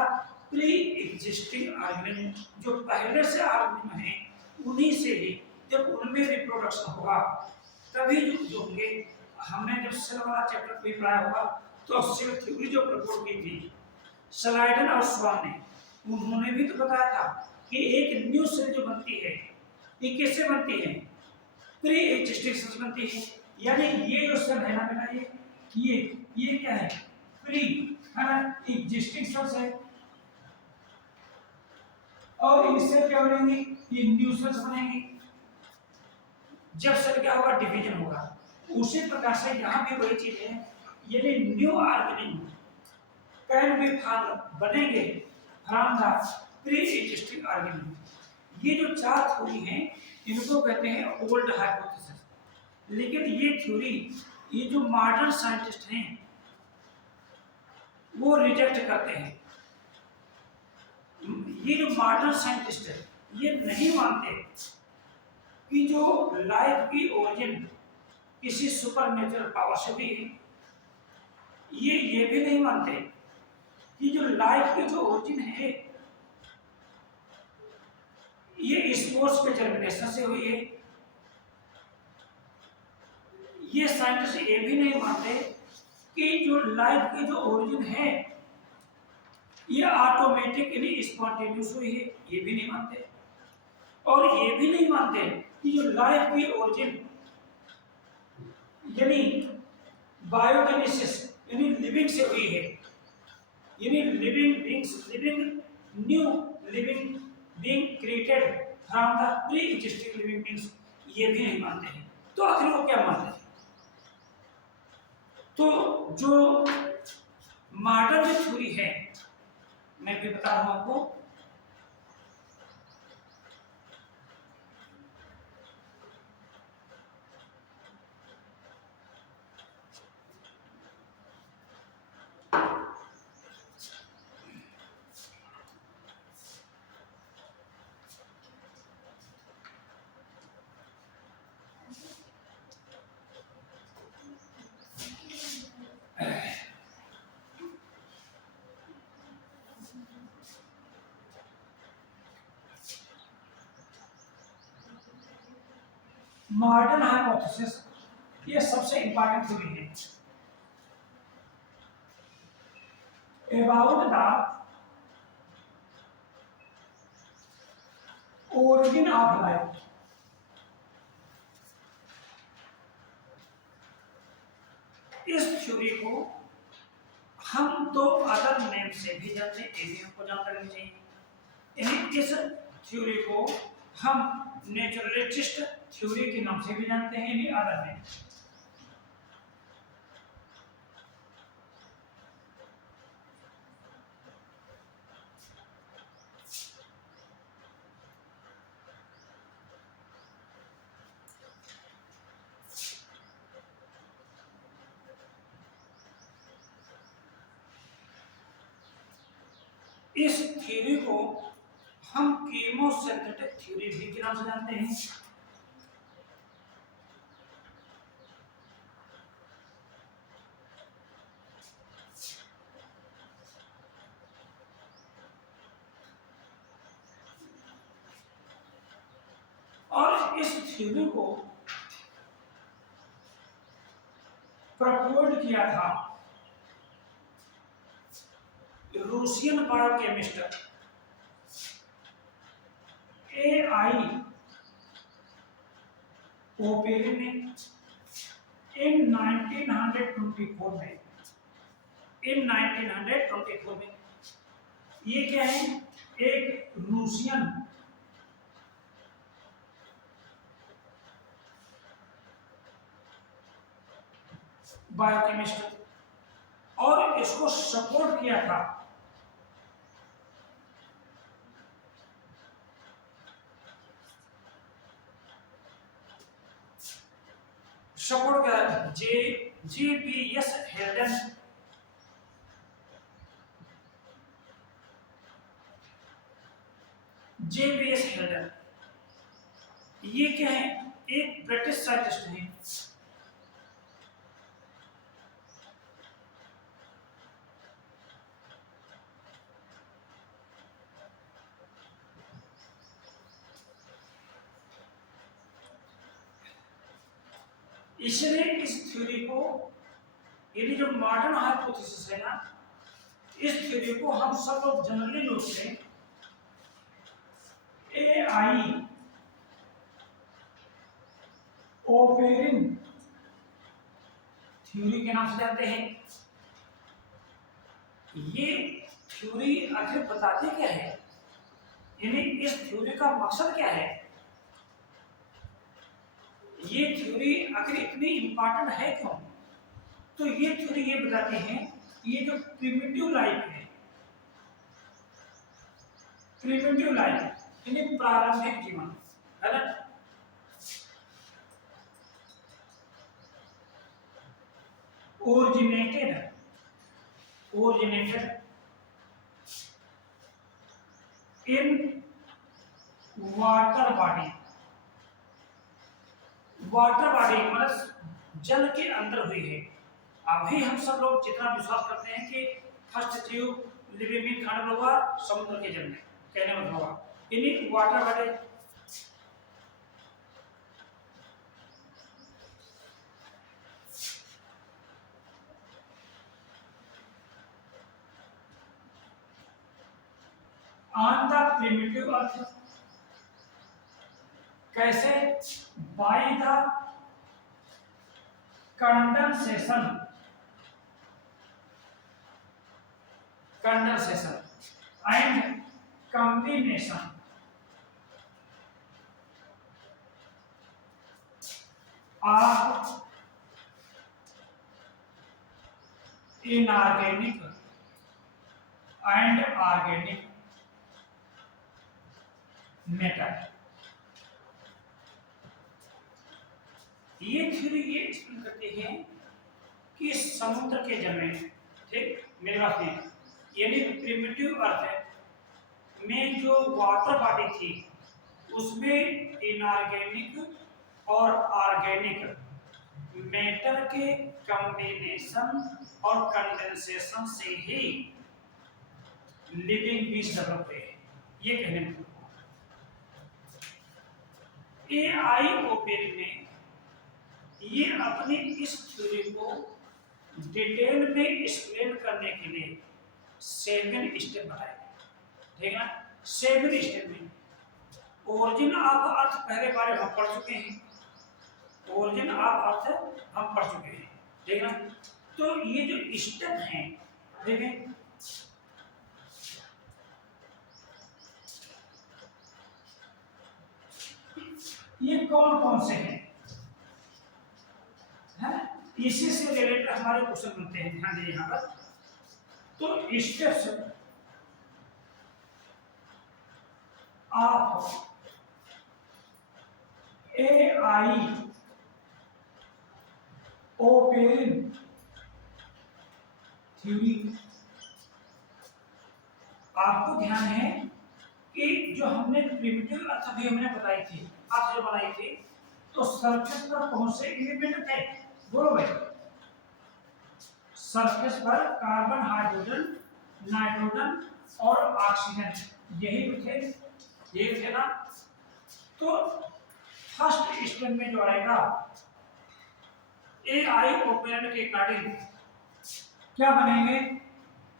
pre existing organism, जो पहले से ऑर्गेनिज्म है उन्हीं से ही जब उनमें रिप्रोडक्शन होगा तभी जो होंगे। हमने जब सेल वाला चैप्टर भी पढ़ाया होगा तो सेल थ्योरी जो प्रपोज की थी स्लाइडन और स्वान ने, उन्होंने भी तो बताया था कि एक न्यू सेल जो बनती है ये कैसे बनती है, प्री एग्जिस्टिंग सेल बनती है। यानी ये जो सेल है ना बेटा, ये क्या है, प्री एग्जिस्टिंग सेल्स है, और इनसे क्या बनेंगी, ये न्यू सेल्स बनेंगी। जब सेल क्या होगा, डिवीजन होगा। उसी प्रकार से यहाँ भी वही चीज है, यानी new organism can be form बनेंगे from the pre existing organism. ये जो चार थ्योरी हैं इनको कहते हैं ओल्ड हाइपोथेसिस। लेकिन ये थ्योरी ये जो मॉडर्न साइंटिस्ट हैं वो रिजेक्ट करते हैं। ये जो मॉडर्न साइंटिस्ट है ये नहीं मानते कि जो लाइफ की ओरिजिन किसी सुपरनेचुरल पावर से भी है। ये भी नहीं मानते कि जो लाइफ की जो ओरिजिन है ये स्पोर्ट्स के जर्मिनेशन से हुई है। ये साइंटिस्ट ये भी नहीं मानते कि जो लाइफ के जो ओरिजिन है ये ऑटोमेटिक यानी स्पॉन्टेनियस हुई है, ये भी नहीं मानते। और ये भी नहीं मानते कि जो लाइफ की ओरिजिन यानी बायोजेनेसिस यानी लिविंग से हुई है, यानी living beings, living new living being created from the pre existing living beings, ये भी नहीं मानते हैं। तो आखिर वो क्या मानते हैं? तो जो मॉडर्न थ्योरी है, मैं भी बता रहा हूं आपको, मॉडर्न हाइपोथेसिस ये सबसे इंपॉर्टेंट थ्योरी है about the origin of life. इस थ्योरी को हम दो अदर नेम से भी जानते हैं, ये भी हमको जानकारी होनी चाहिए। यानी इस थ्योरी को हम नेचुरलिस्ट थ्योरी के नाम से भी जानते हैं, यानी अदर नेम। इस थ्योरी को हम कीमोसिंथेटिक थ्योरी भी के नाम से जानते हैं। और इस थ्योरी को प्रपोज किया था रूसियन बायोकेमिस्ट AI ओपेरिन ने इन 1924 में, इन 1924 में। ये क्या है? एक रूसियन बायोकेमिस्ट, और इसको सपोर्ट किया था JBS हेल्डन। JBS हेल्डन ये क्या है? एक ब्रिटिश साइंटिस्ट है। इसने इस थ्योरी को, यानी जो मॉडर्न हाइपोथेसिस है ना, इस थ्योरी को हम सब लोग जनरली रूप से AI ओपेरिन थ्योरी के नाम से जानते हैं। ये थ्योरी आखिर बताती क्या है, यानी इस थ्योरी का मकसद क्या है? ये थ्योरी आखिर इतनी इंपॉर्टेंट है क्यों? तो ये थ्योरी ये बताती है कि ये जो प्रिमिटिव लाइफ है, प्रिमिटिव लाइफ यानी प्रारंभिक जीवन है ना, originated in water body. Water body मतलब जल के अंदर हुई है। अभी हम सब लोग जितना विश्वास करते हैं कि फर्स्ट जीव लिविंग बीइंग खाने होगा समुद्र के जल में, कहने मतलब होगा, यानी water body. On the primitive earth, कैसे? By the condensation and combination of inorganic and organic matter. ये थ्योरी ये एक्सप्लेन करते हैं कि समुद्र के जल में, ठीक मेरी बात नहीं, यानी प्रिमिटिव अर्थ में जो वाटर बॉडी थी उसमें इनऑर्गेनिक और ऑर्गेनिक मैटर के कॉम्बिनेशन और कंडेंसेशन से ही लिविंग बीज डेवलप हुए, ये कहने में एआई ओपेन ने ये अपनी इस थ्योरी को डिटेल में एक्सप्लेन करने के लिए 7 स्टेप बताए, ठीक है ना। 7 स्टेप में ओरिजिन ऑफ अर्थ पहले बारे हम पढ़ चुके हैं, ओरिजिन ऑफ अर्थ हम पढ़ चुके हैं, ठीक है ना। तो ये जो स्टेप हैं देखें, ये कौन कौन से हैं, है इसी से रिलेटेड हमारे क्वेश्चन बनते हैं, ध्यान दीजिए यहाँ पर। तो steps of AI open theory, आपको ध्यान है कि जो हमने प्रिमिटिव अर्थ भी हमने बताई थी, अर्थ जो बनाई थी, तो सरफेस पर कौन से एलिमेंट थे, बोलो भाई। सरफेस पर कार्बन, हाइड्रोजन, नाइट्रोजन और ऑक्सीजन, यही थे ना। तो फर्स्ट स्टेप में जो आएगा एआई ओपेन के अकॉर्डिंग क्या बनेंगे,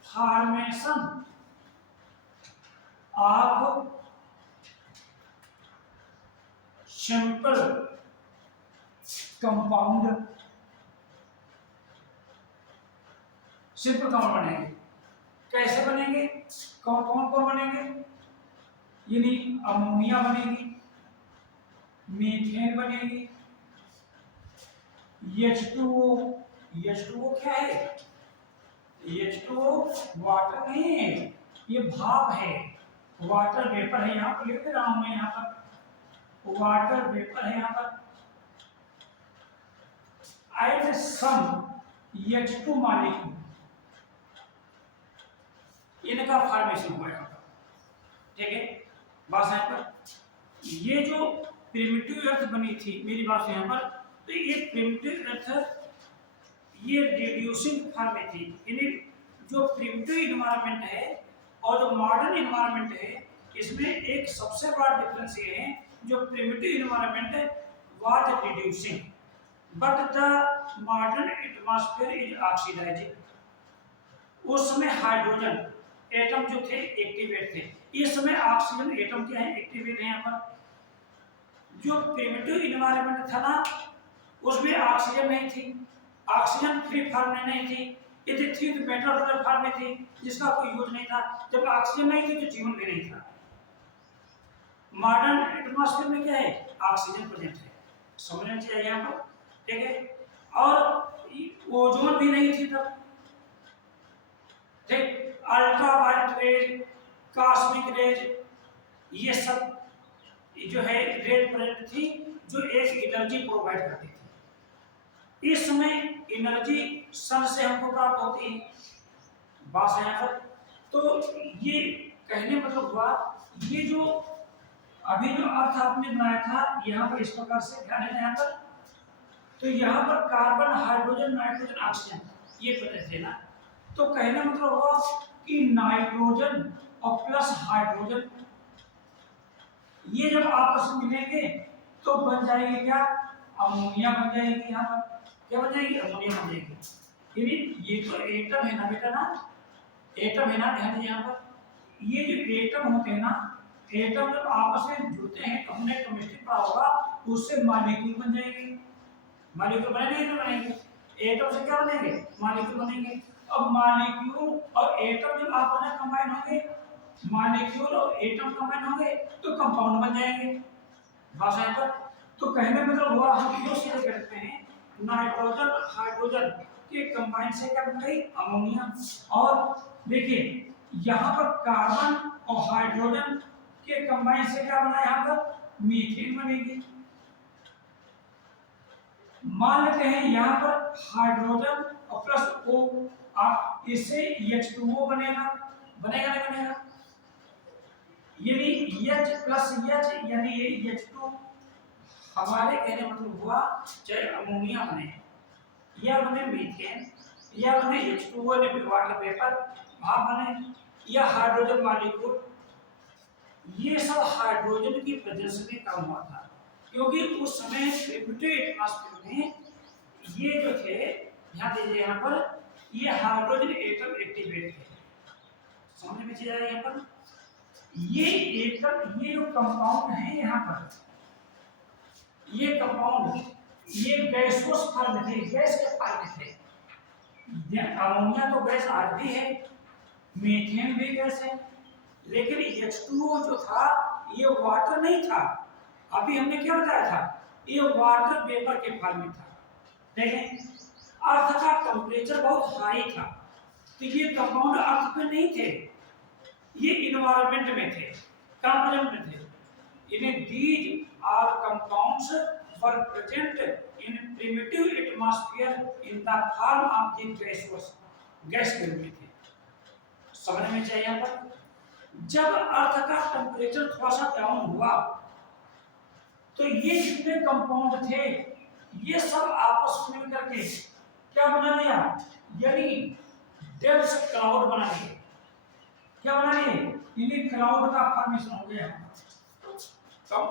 formation of simple compound, simple compound बनेंगे। कैसे बनेंगे, कौन कौन बनेंगे, यानी अमोनिया बनेगी, मीथेन बनेगी, H2O क्या है, H2O वाटर नहीं है, ये भाप है, वाटर वेपर है, यहाँ पर लिख रहा हूं मैं, यहाँ पर वाटर वेपर है, यहाँ पर एड सम H2 मॉलिक्यूल, इनका फॉर्मेशन हुआ है, ठीक है। बस यहाँ पर ये जो प्रिमिटिव अर्थ बनी थी, मेरी बात यहाँ पर, तो ये प्रिमिटिव अर्थ ये रिड्यूसिंग फॉर्म में थी, यानी जो प्रिमिटिव इन्वायरमेंट है और जो मॉडर्न इन्वायरमेंट है, इसमें एक सबसे बड़ा डिफरेंस ये है, जो primitive environment was reducing but the modern atmosphere is oxidising. उस समय हाइड्रोजन एटम जो थे एक्टिवेट थे, इस समय ऑक्सीजन एटम क्या है, एक्टिवेट है। यहाँ पर जो प्रिमिटिव इन्वायरमेंट था ना, उसमें ऑक्सीजन नहीं थी, ऑक्सीजन फ्री फॉर्म में नहीं थी, यदि थी तो मेटल फॉर्म में थी, जिसका कोई यूज नहीं था। जब ऑक्सीजन नहीं थी तो जीवन भी नहीं था। मॉडर्न एटमॉस्फेयर में क्या है, ऑक्सीजन प्रेजेंट है, समझना चाहिए यहाँ पर, ठीक है। और ओजोन भी नहीं थी तब, ठीक। अल्ट्रावायलेट रेज, कॉस्मिक रेज, ये सब जो है रेड प्रेजेंट थी, जो एक एनर्जी प्रोवाइड करती थी। इस समय एनर्जी सन से हमको प्राप्त होती है, बात है यहाँ पर। तो ये कहने मतलब हुआ, ये जो अभी जो अर्थ आपने बनाया था, यहाँ पर इस प्रकार से ध्यान है यहाँ पर, तो यहाँ पर कार्बन, हाइड्रोजन, नाइट्रोजन, ऑक्सीजन ये प्रेजेंट थे ना। तो कहने मतलब हुआ कि नाइट्रोजन और प्लस हाइड्रोजन ये जब आपस में मिलेंगे तो बन जाएगी क्या, अमोनिया बन जाएगी। यहाँ पर क्या बन जाएगी, अमोनिया बन जाएगी। यानी ये तो एटम है ना बेटा ना, एटम है ना, ध्यान दीजिए यहाँ पर, ये जो एटम होते हैं ना, एटम जब आपस में जुड़ते हैं तो हमने केमिस्ट्री पढ़ा होगा, उससे मॉलिक्यूल बन जाएंगे। मॉलिक्यूल बनेंगे तो बनेंगे, एटम से क्या बनेंगे, मॉलिक्यूल बनेंगे। अब मॉलिक्यूल और एटम जब आपस में कंबाइन होंगे, मॉलिक्यूल और एटम कंबाइन होंगे तो कंपाउंड बन जाएंगे भाषा पर। तो कहने मतलब हुआ हम यो सीधे कहते हैं नाइट्रोजन हाइड्रोजन के कंबाइन से क्या बन गई, अमोनिया। और देखिए यहाँ पर कार्बन और हाइड्रोजन के कंबाइन से क्या बना, यहाँ पर मीथेन बनेगी। मान लेते हैं यहाँ पर हाइड्रोजन और प्लस ओ, आप इससे H2O बनेगा, बनेगा नहीं बनेगा, यानी H प्लस H यानी ये H2। हमारे कहने मतलब हुआ चाहे अमोनिया बने या बने मीथेन या बने H2O ने पिघला के पेपर भाप बने या हाइड्रोजन मॉलिक्यूल, ये सब हाइड्रोजन की प्रेजेंस में काम हुआ था। क्योंकि उस समय प्रिमिटिव एटमॉस्फेयर में ये जो थे, ध्यान दीजिए यहाँ पर, ये हाइड्रोजन एटम एक्टिवेट है। समझ में चीज आ रही है यहाँ पर, ये एटम, ये जो कंपाउंड है यहाँ पर, ये कंपाउंड ये गैसोस फॉर्म में थे, गैस के फॉर्म में थे। अमोनिया तो गैस आज भी है, मीथेन भी गैस है, लेकिन H2O जो था ये वाटर नहीं था। अभी हमने क्या बताया था, ये वाटर वेपर के फॉर्म में था। देखें अर्थ का टेम्परेचर बहुत हाई था, तो ये कंपाउंड अर्थ पे नहीं थे, ये इन्वायरमेंट में थे, कंपोनेंट में थे। इन्हें these are compounds were present in primitive atmosphere in the form of the gases, gas के रूप में थे। समझ में चाहिए यहाँ पर, जब अर्थ का टेम्परेचर थोड़ा सा डाउन हुआ तो ये जितने कंपाउंड थे ये सब आपस में मिलकर के क्या बना लिया, यानी डेंस क्लाउड बना लिए। क्या बना लिए, यानी क्लाउड का फॉर्मेशन हो गया। तो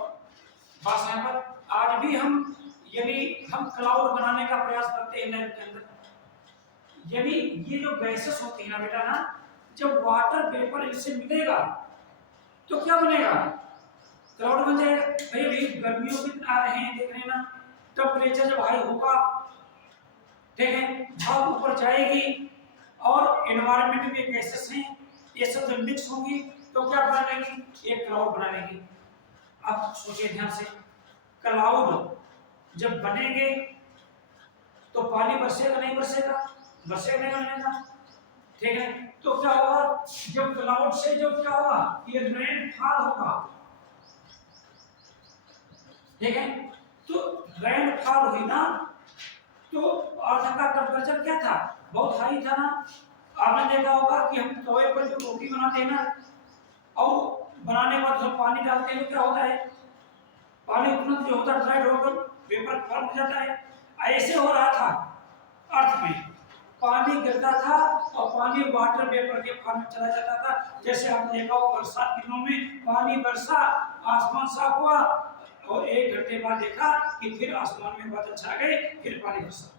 बस यहाँ पर आज भी हम यानी हम क्लाउड बनाने का प्रयास करते हैं लैब के अंदर। यानी ये जो गैसेस होती है ना बेटा ना, जब वाटर वेपर इससे मिलेगा तो क्या बनेगा, क्लाउड बन जाएगा। भाई अभी गर्मियों के दिन आ रहे हैं, देख रहे हैं ना, टेम्परेचर जब हाई होगा, ठीक है, भाप ऊपर जाएगी और एनवायरनमेंट में गैसेस हैं, ये सब जब मिक्स होंगी तो क्या बना लेगी, एक क्लाउड बना लेगी। अब सोचिए ध्यान से, क्लाउड जब बनेंगे तो पानी बरसेगा नहीं बरसेगा, बरसेगा नहीं बरसेगा, ठीक है। तो क्या होगा, जब क्लाउड से जब क्या होगा, ये रेनफॉल होगा, ठीक है। तो रेनफॉल हुई ना, तो अर्थ का टेम्परेचर क्या था, बहुत हाई था ना। आपने देखा होगा कि हम तवे पर जो रोटी बनाते हैं ना, और बनाने के बाद जब पानी डालते हैं तो क्या होता है, पानी तुरंत जो होता है ड्राई होकर वेपर फॉर्म हो जाता है। ऐसे हो रहा था अर्थ में, पानी गिरता था और पानी वाटर वेपर के फॉर्म में चला जाता था। जैसे आपने देखा हो बरसात के दिनों में पानी बरसा, आसमान साफ हुआ और 1 घंटे बाद देखा कि फिर आसमान में बादल छा गए, फिर पानी बरसा।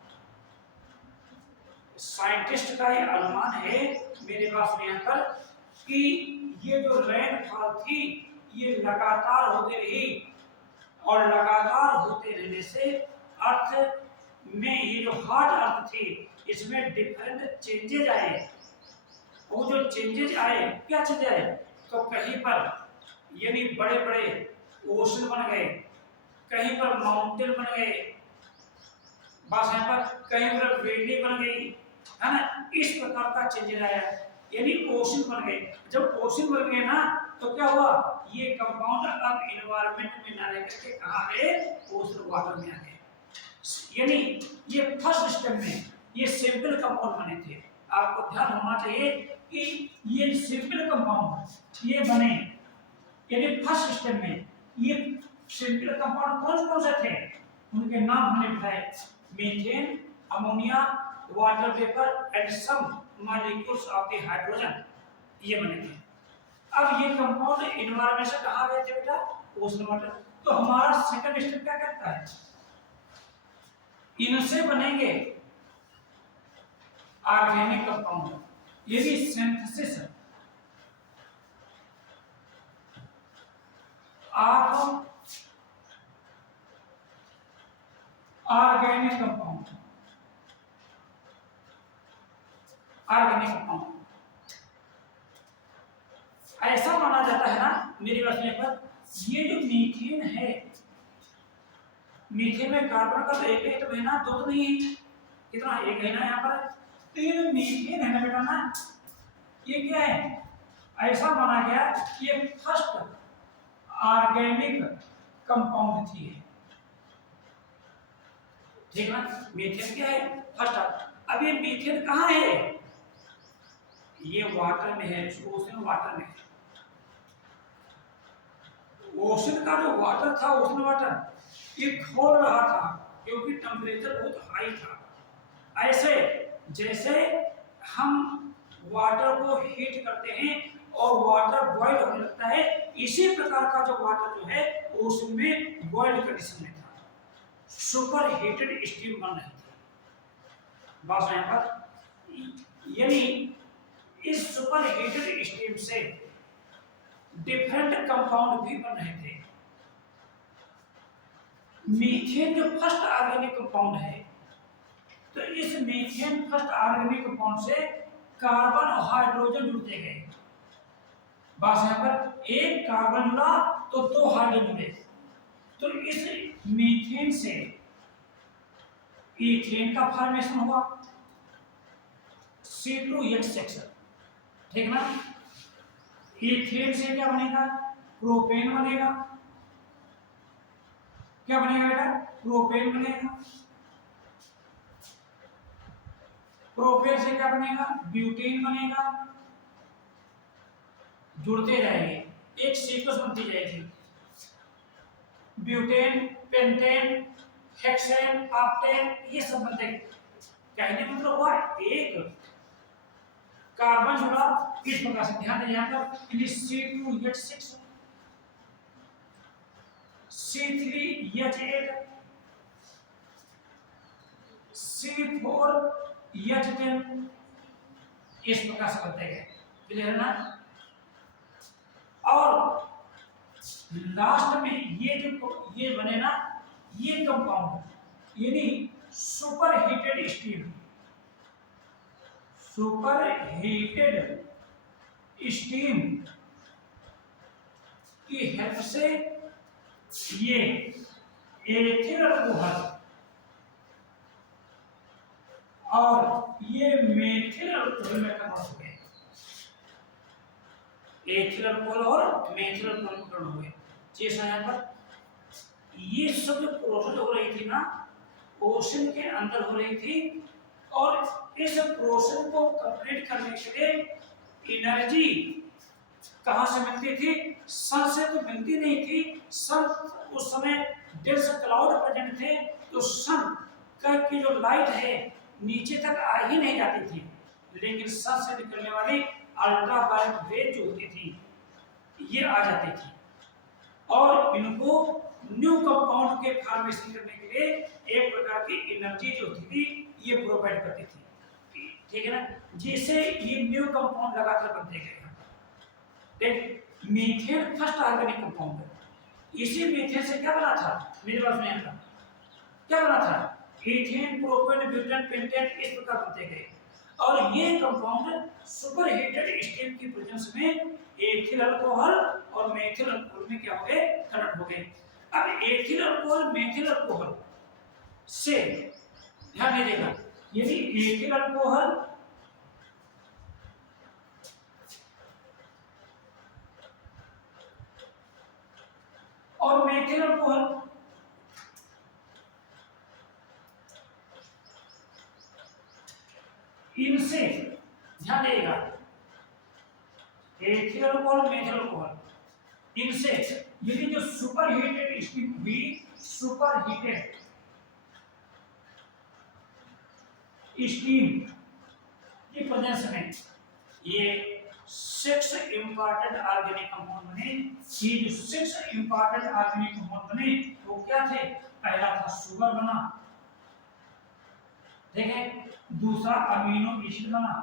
साइंटिस्ट का ये अनुमान है मेरे पास में यहाँ पर कि ये जो रेनफॉल थी ये लगातार होती रही, और लगातार होते रहने से अर्थ में ये जो हार्ड अर्थ थी इसमें डिफरेंट चेंजेज आए। वो जो चेंजेज आए, क्या चेंज आए, तो कहीं पर यानी बड़े बड़े ओशन बन गए, कहीं पर माउंटेन बन गए, बस यहाँ पर कहीं पर वैली बन गई, है ना, इस प्रकार का चेंजेज आया, यानी ओशन बन गए। जब ओशन बन गए ना तो क्या हुआ, ये कंपाउंड अब एनवायरनमेंट में ना रह करके कहाँ गए, ओशन वाटर में आ गए। यानी ये फर्स्ट स्टेप में ये सिंपल कंपाउंड बने थे। आपको ध्यान होना चाहिए कि ये सिंपल कंपाउंड ये बने, यानी फर्स्ट स्टेप में ये सिंपल कंपाउंड कौन कौन से थे, उनके नाम हमने बताए, methane, ammonia, water vapour and some molecules of the hydrogen, ये बने थे। अब ये कंपाउंड एनवायरनमेंट से कहाँ गए थे बेटा, ओशन वाटर। तो हमारा सेकंड स्टेप क्या करता है, इनसे बनेंगे ऑर्गेनिक कंपाउंड, ये भी सिंथेसिस है। Of organic compound, organic compound ऐसा माना जाता है ना मेरी बात सुनिए पर, ये जो मीथेन है, मीथेन में कार्बन का तो एक ही एटम है ना, दो तो नहीं है, कितना एक है ना यहाँ पर, तो ये मीथेन है ना बेटा ना, ये क्या है, ऐसा माना गया कि ये फर्स्ट ऑर्गेनिक कंपाउंड थी, ठीक ना, मीथेन क्या है फर्स्ट। अब ये मीथेन कहाँ है, ये वाटर में है, ओशन वाटर में है। ओशन का जो वाटर था, ओशन वाटर ये खोल रहा था क्योंकि टेम्परेचर बहुत हाई था। ऐसे जैसे हम वाटर को हीट करते हैं और वाटर बॉईल होने लगता है, इसी प्रकार का जो वाटर जो है ओशन में बॉइल्ड कंडीशन में था, सुपर हीटेड स्टीम बन रही थी। बात यहाँ पर, यानी इस सुपर हीटेड स्टीम से डिफरेंट कंपाउंड भी बन रहे थे। मीथेन जो फर्स्ट ऑर्गेनिक कंपाउंड है, तो इस मीथेन फर्स्ट ऑर्गेनिक कंपाउंड से कार्बन और हाइड्रोजन जुड़ते गए। बस यहाँ पर एक कार्बन जुड़ा तो दो हाइड्रोजन जुड़े, तो इस मीथेन से ईथेन का फॉर्मेशन हुआ, C2H6, ठीक ना। ईथेन से क्या बनेगा, प्रोपेन बनेगा, क्या बनेगा बेटा, प्रोपेन बनेगा। प्रोपेन से क्या बनेगा, ब्यूटेन बनेगा, जुड़ते जाएंगे, एक सीक्वेंस बनती जाएगी, ब्यूटेन, पेंटेन, हेक्सेन, ऑक्टेन, ये सब बनते हैं। कहने का मतलब हुआ एक कार्बन जुड़ा इस प्रकार से, ध्यान दें यहाँ पर C2H6, C3H8, C4H10, इस प्रकार से बनते गए, क्लियर है ना। और लास्ट में ये जो ये बने ना, ये कंपाउंड यानी super heated steam, super heated steam की हेल्प से ये एथिल अल्कोहल और ये मेथिल अल्कोहल में कन्वर्ट हो गए, एथिल अल्कोहल और मेथिल अल्कोहल में कन्वर्ट हो गए। जैसा यहाँ पर ये सब जो प्रोसेस हो रही थी ना, ओशन के अंदर हो रही थी, और इस प्रोसेस को कंप्लीट करने के लिए एनर्जी कहां से मिलती थी, सन से तो मिलती नहीं थी। सन उस समय डेंस क्लाउड प्रेजेंट थे, तो सन की जो लाइट है नीचे तक आ ही नहीं जाती थी, लेकिन सन से निकलने वाली अल्ट्रावायलेट रेज जो होती थी ये आ जाती थी, और इनको न्यू कंपाउंड के फॉर्मेशन करने के लिए एक प्रकार की एनर्जी जो होती थी ये प्रोवाइड करती थी, ठीक है ना, जिससे ये न्यू कंपाउंड लगातार बनते गए। देख, मीथेन फर्स्ट ऑर्गेनिक कंपाउंड है, इसी मीथेन से क्या बना था, मेरे पास में था क्या बना था, ईथेन, प्रोपेन, ब्यूटेन, पेंटेन, इस प्रकार बनते गए, और ये कंपाउंड सुपर हीटेड स्टीम की प्रेजेंस में एथिल अल्कोहल और मेथिल अल्कोहल में क्या हो गए, कन्वर्ट हो गए। अब एथिल अल्कोहल मेथिल अल्कोहल से ध्यान दीजिएगा, यदि एथिल अल्कोहल और मेथिल अल्कोहल इनसे, ध्यान देगा, एथिल अल्कोहल मेथिल अल्कोहल, इनसे यदि जो सुपर हीटेड स्टीम हुई, सुपर हीटेड स्टीम की प्रेजेंस में ये 6 इंपॉर्टेंट ऑर्गेनिक कंपाउंड बने। ये जो 6 इंपॉर्टेंट ऑर्गेनिक कंपाउंड बने वो क्या थे, पहला था शुगर बना, ठीक है, दूसरा अमीनो एसिड बना,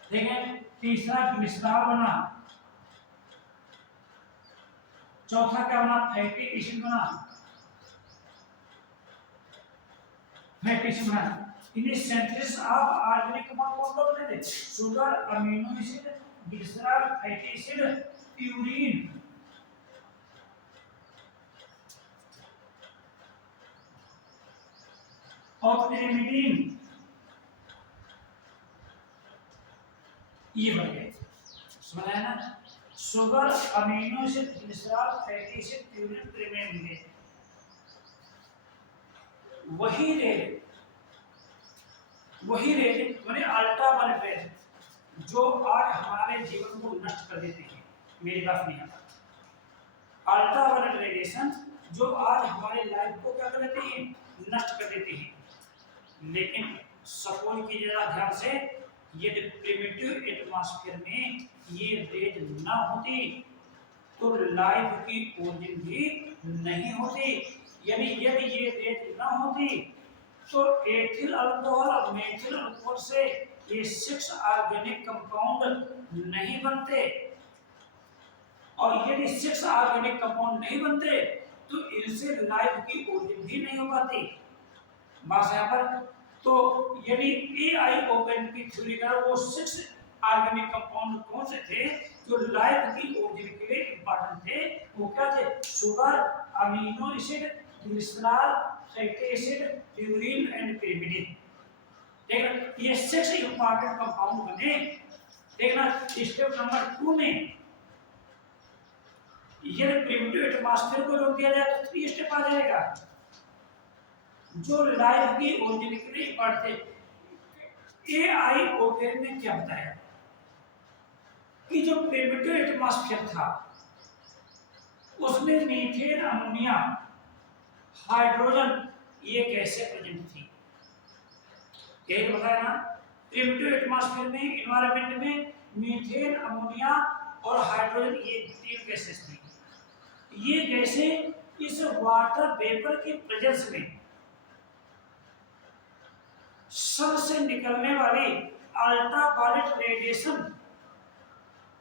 ठीक है, तीसरा ग्लिसरॉल बना, चौथा क्या बना, फैटी एसिड बना, फैटी एसिड बना। इन्हें सिंथेसिस ऑफ ऑर्गेनिक कंपाउंड कौन कौन बने थे, sugar, amino acid, glycerol, fatty acid, purine. और pyrimidine, ये बन गए, समझ आया ना। Sugar, amino acid, glycerol, fatty acid, purine, pyrimidine। वही रेड माने अल्ट्रावायलेट रेड जो आज हमारे जीवन को नष्ट कर देते हैं, मेरी बात नहीं आता। अल्ट्रावायलेट रेडिएशन जो आज हमारे लाइफ को क्या कर देते हैं, नष्ट कर देते हैं। लेकिन सपोज कीजिएगा ध्यान से, यदि प्रिमिटिव एटमॉस्फेयर में ये रेज ना होती तो लाइफ की ओरिजिन भी नहीं होती। यानी यदि ये रेज ना होती तो एथिल अल्कोहल और मेथिल अल्कोहल से ये 6 ऑर्गेनिक कंपाउंड नहीं बनते, और यदि 6 ऑर्गेनिक कंपाउंड नहीं बनते तो इनसे लाइफ की ओरिजिन भी नहीं हो पाती। बस यहाँ पर तो यदि AIOPAN की थ्योरी का वो 6 ऑर्गेनिक कंपाउंड कौन से थे जो लाइफ की ओरिजिन के लिए इंपॉर्टेंट थे, वो क्या थे, sugar, amino acid, glycerol, fatty acid, purine and pyrimidine। देखना ये 6 इंपॉर्टेंट कंपाउंड बने। देखना स्टेप नंबर 2 में ये प्रिमिटिव एटमॉस्फेयर को रोक दिया जाए तो 3 स्टेप आ जाएगा जो लाइफ की ओरिजिन के लिए पढ़ते। AIOPAN ने क्या बताया कि जो प्रिमिटिव एटमॉस्फेयर था उसमें मीथेन, अमोनिया, हाइड्रोजन ये कैसे प्रेजेंट थी, यही बताया ना। प्रिमिटिव एटमॉस्फेयर में, एनवायरनमेंट में मीथेन, अमोनिया और हाइड्रोजन ये 3 गैसेस थी। ये गैसें इस वाटर वेपर के प्रेजेंस में सन से निकलने वाली अल्ट्रावायलेट रेडिएशन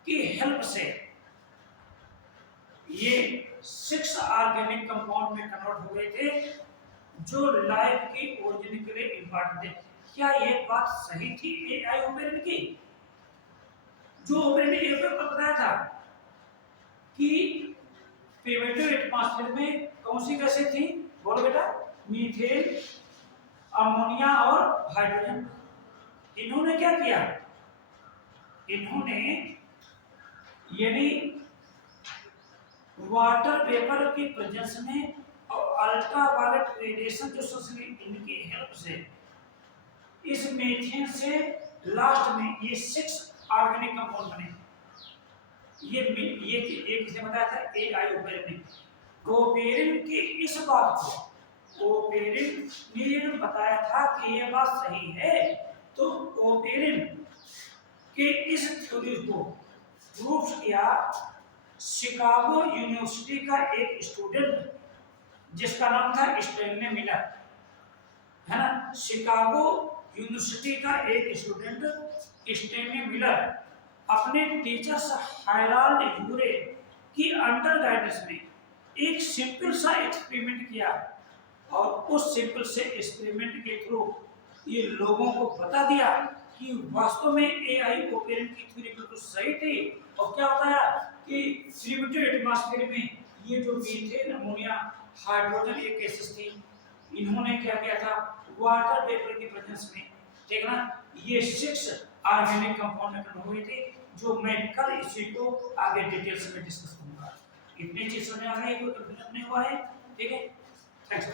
की हेल्प से ये 6 ऑर्गेनिक कंपाउंड में कन्वर्ट हो गए थे जो लाइफ की ओरिजिन के लिए इंपॉर्टेंट थे। क्या ये बात सही थी AIOPAN की? जो ओपेन ने ये बताया था कि प्रिमिटिव एटमॉस्फेयर में कौन सी गैसें थी, बोलो बेटा, मीथेन, अमोनिया और हाइड्रोजन। इन्होंने क्या किया, इन्होंने यानी वाटर वेपर की प्रेजेंस में और अल्ट्रावायलेट रेडिएशन जो सोर्स इनकी हेल्प से इस मीथेन से लास्ट में ये 6 ऑर्गेनिक कंपाउंड बने। ये किसने बताया था, AIOPAN ने। ओपेरिन की इस बात को ओपेरिन ने बताया था कि ये बात सही है, तो ओपेरिन के इस थ्योरी को प्रूफ किया शिकागो यूनिवर्सिटी का एक स्टूडेंट जिसका नाम था स्टैनली मिलर, है ना। शिकागो यूनिवर्सिटी का एक स्टूडेंट स्टैनली मिलर अपने टीचर्स हैराल्ड यूरे की अंडर गाइडेंस में एक सिंपल सा एक्सपेरिमेंट किया, और उस सिंपल से एक्सपेरिमेंट के थ्रू ये लोगों को बता दिया कि वास्तव में AIOPAN की थ्योरी बिल्कुल सही थी। और क्या बताया कि प्रिमिटिव एटमॉस्फेयर में ये जो मीथेन, अमोनिया, हाइड्रोजन ये गैसेस थी, इन्होंने क्या किया था, वाटर वेपर की प्रेजेंस में, ठीक ना, ये 6 ऑर्गेनिक कंपाउंड में हुए थे, जो मैं कल इसी को आगे डिटेल्स में डिस्कस करूंगा। इतनी चीज समझ आ गई, कोई कंफ्यूजन नहीं हुआ है, ठीक है। थैंक्स।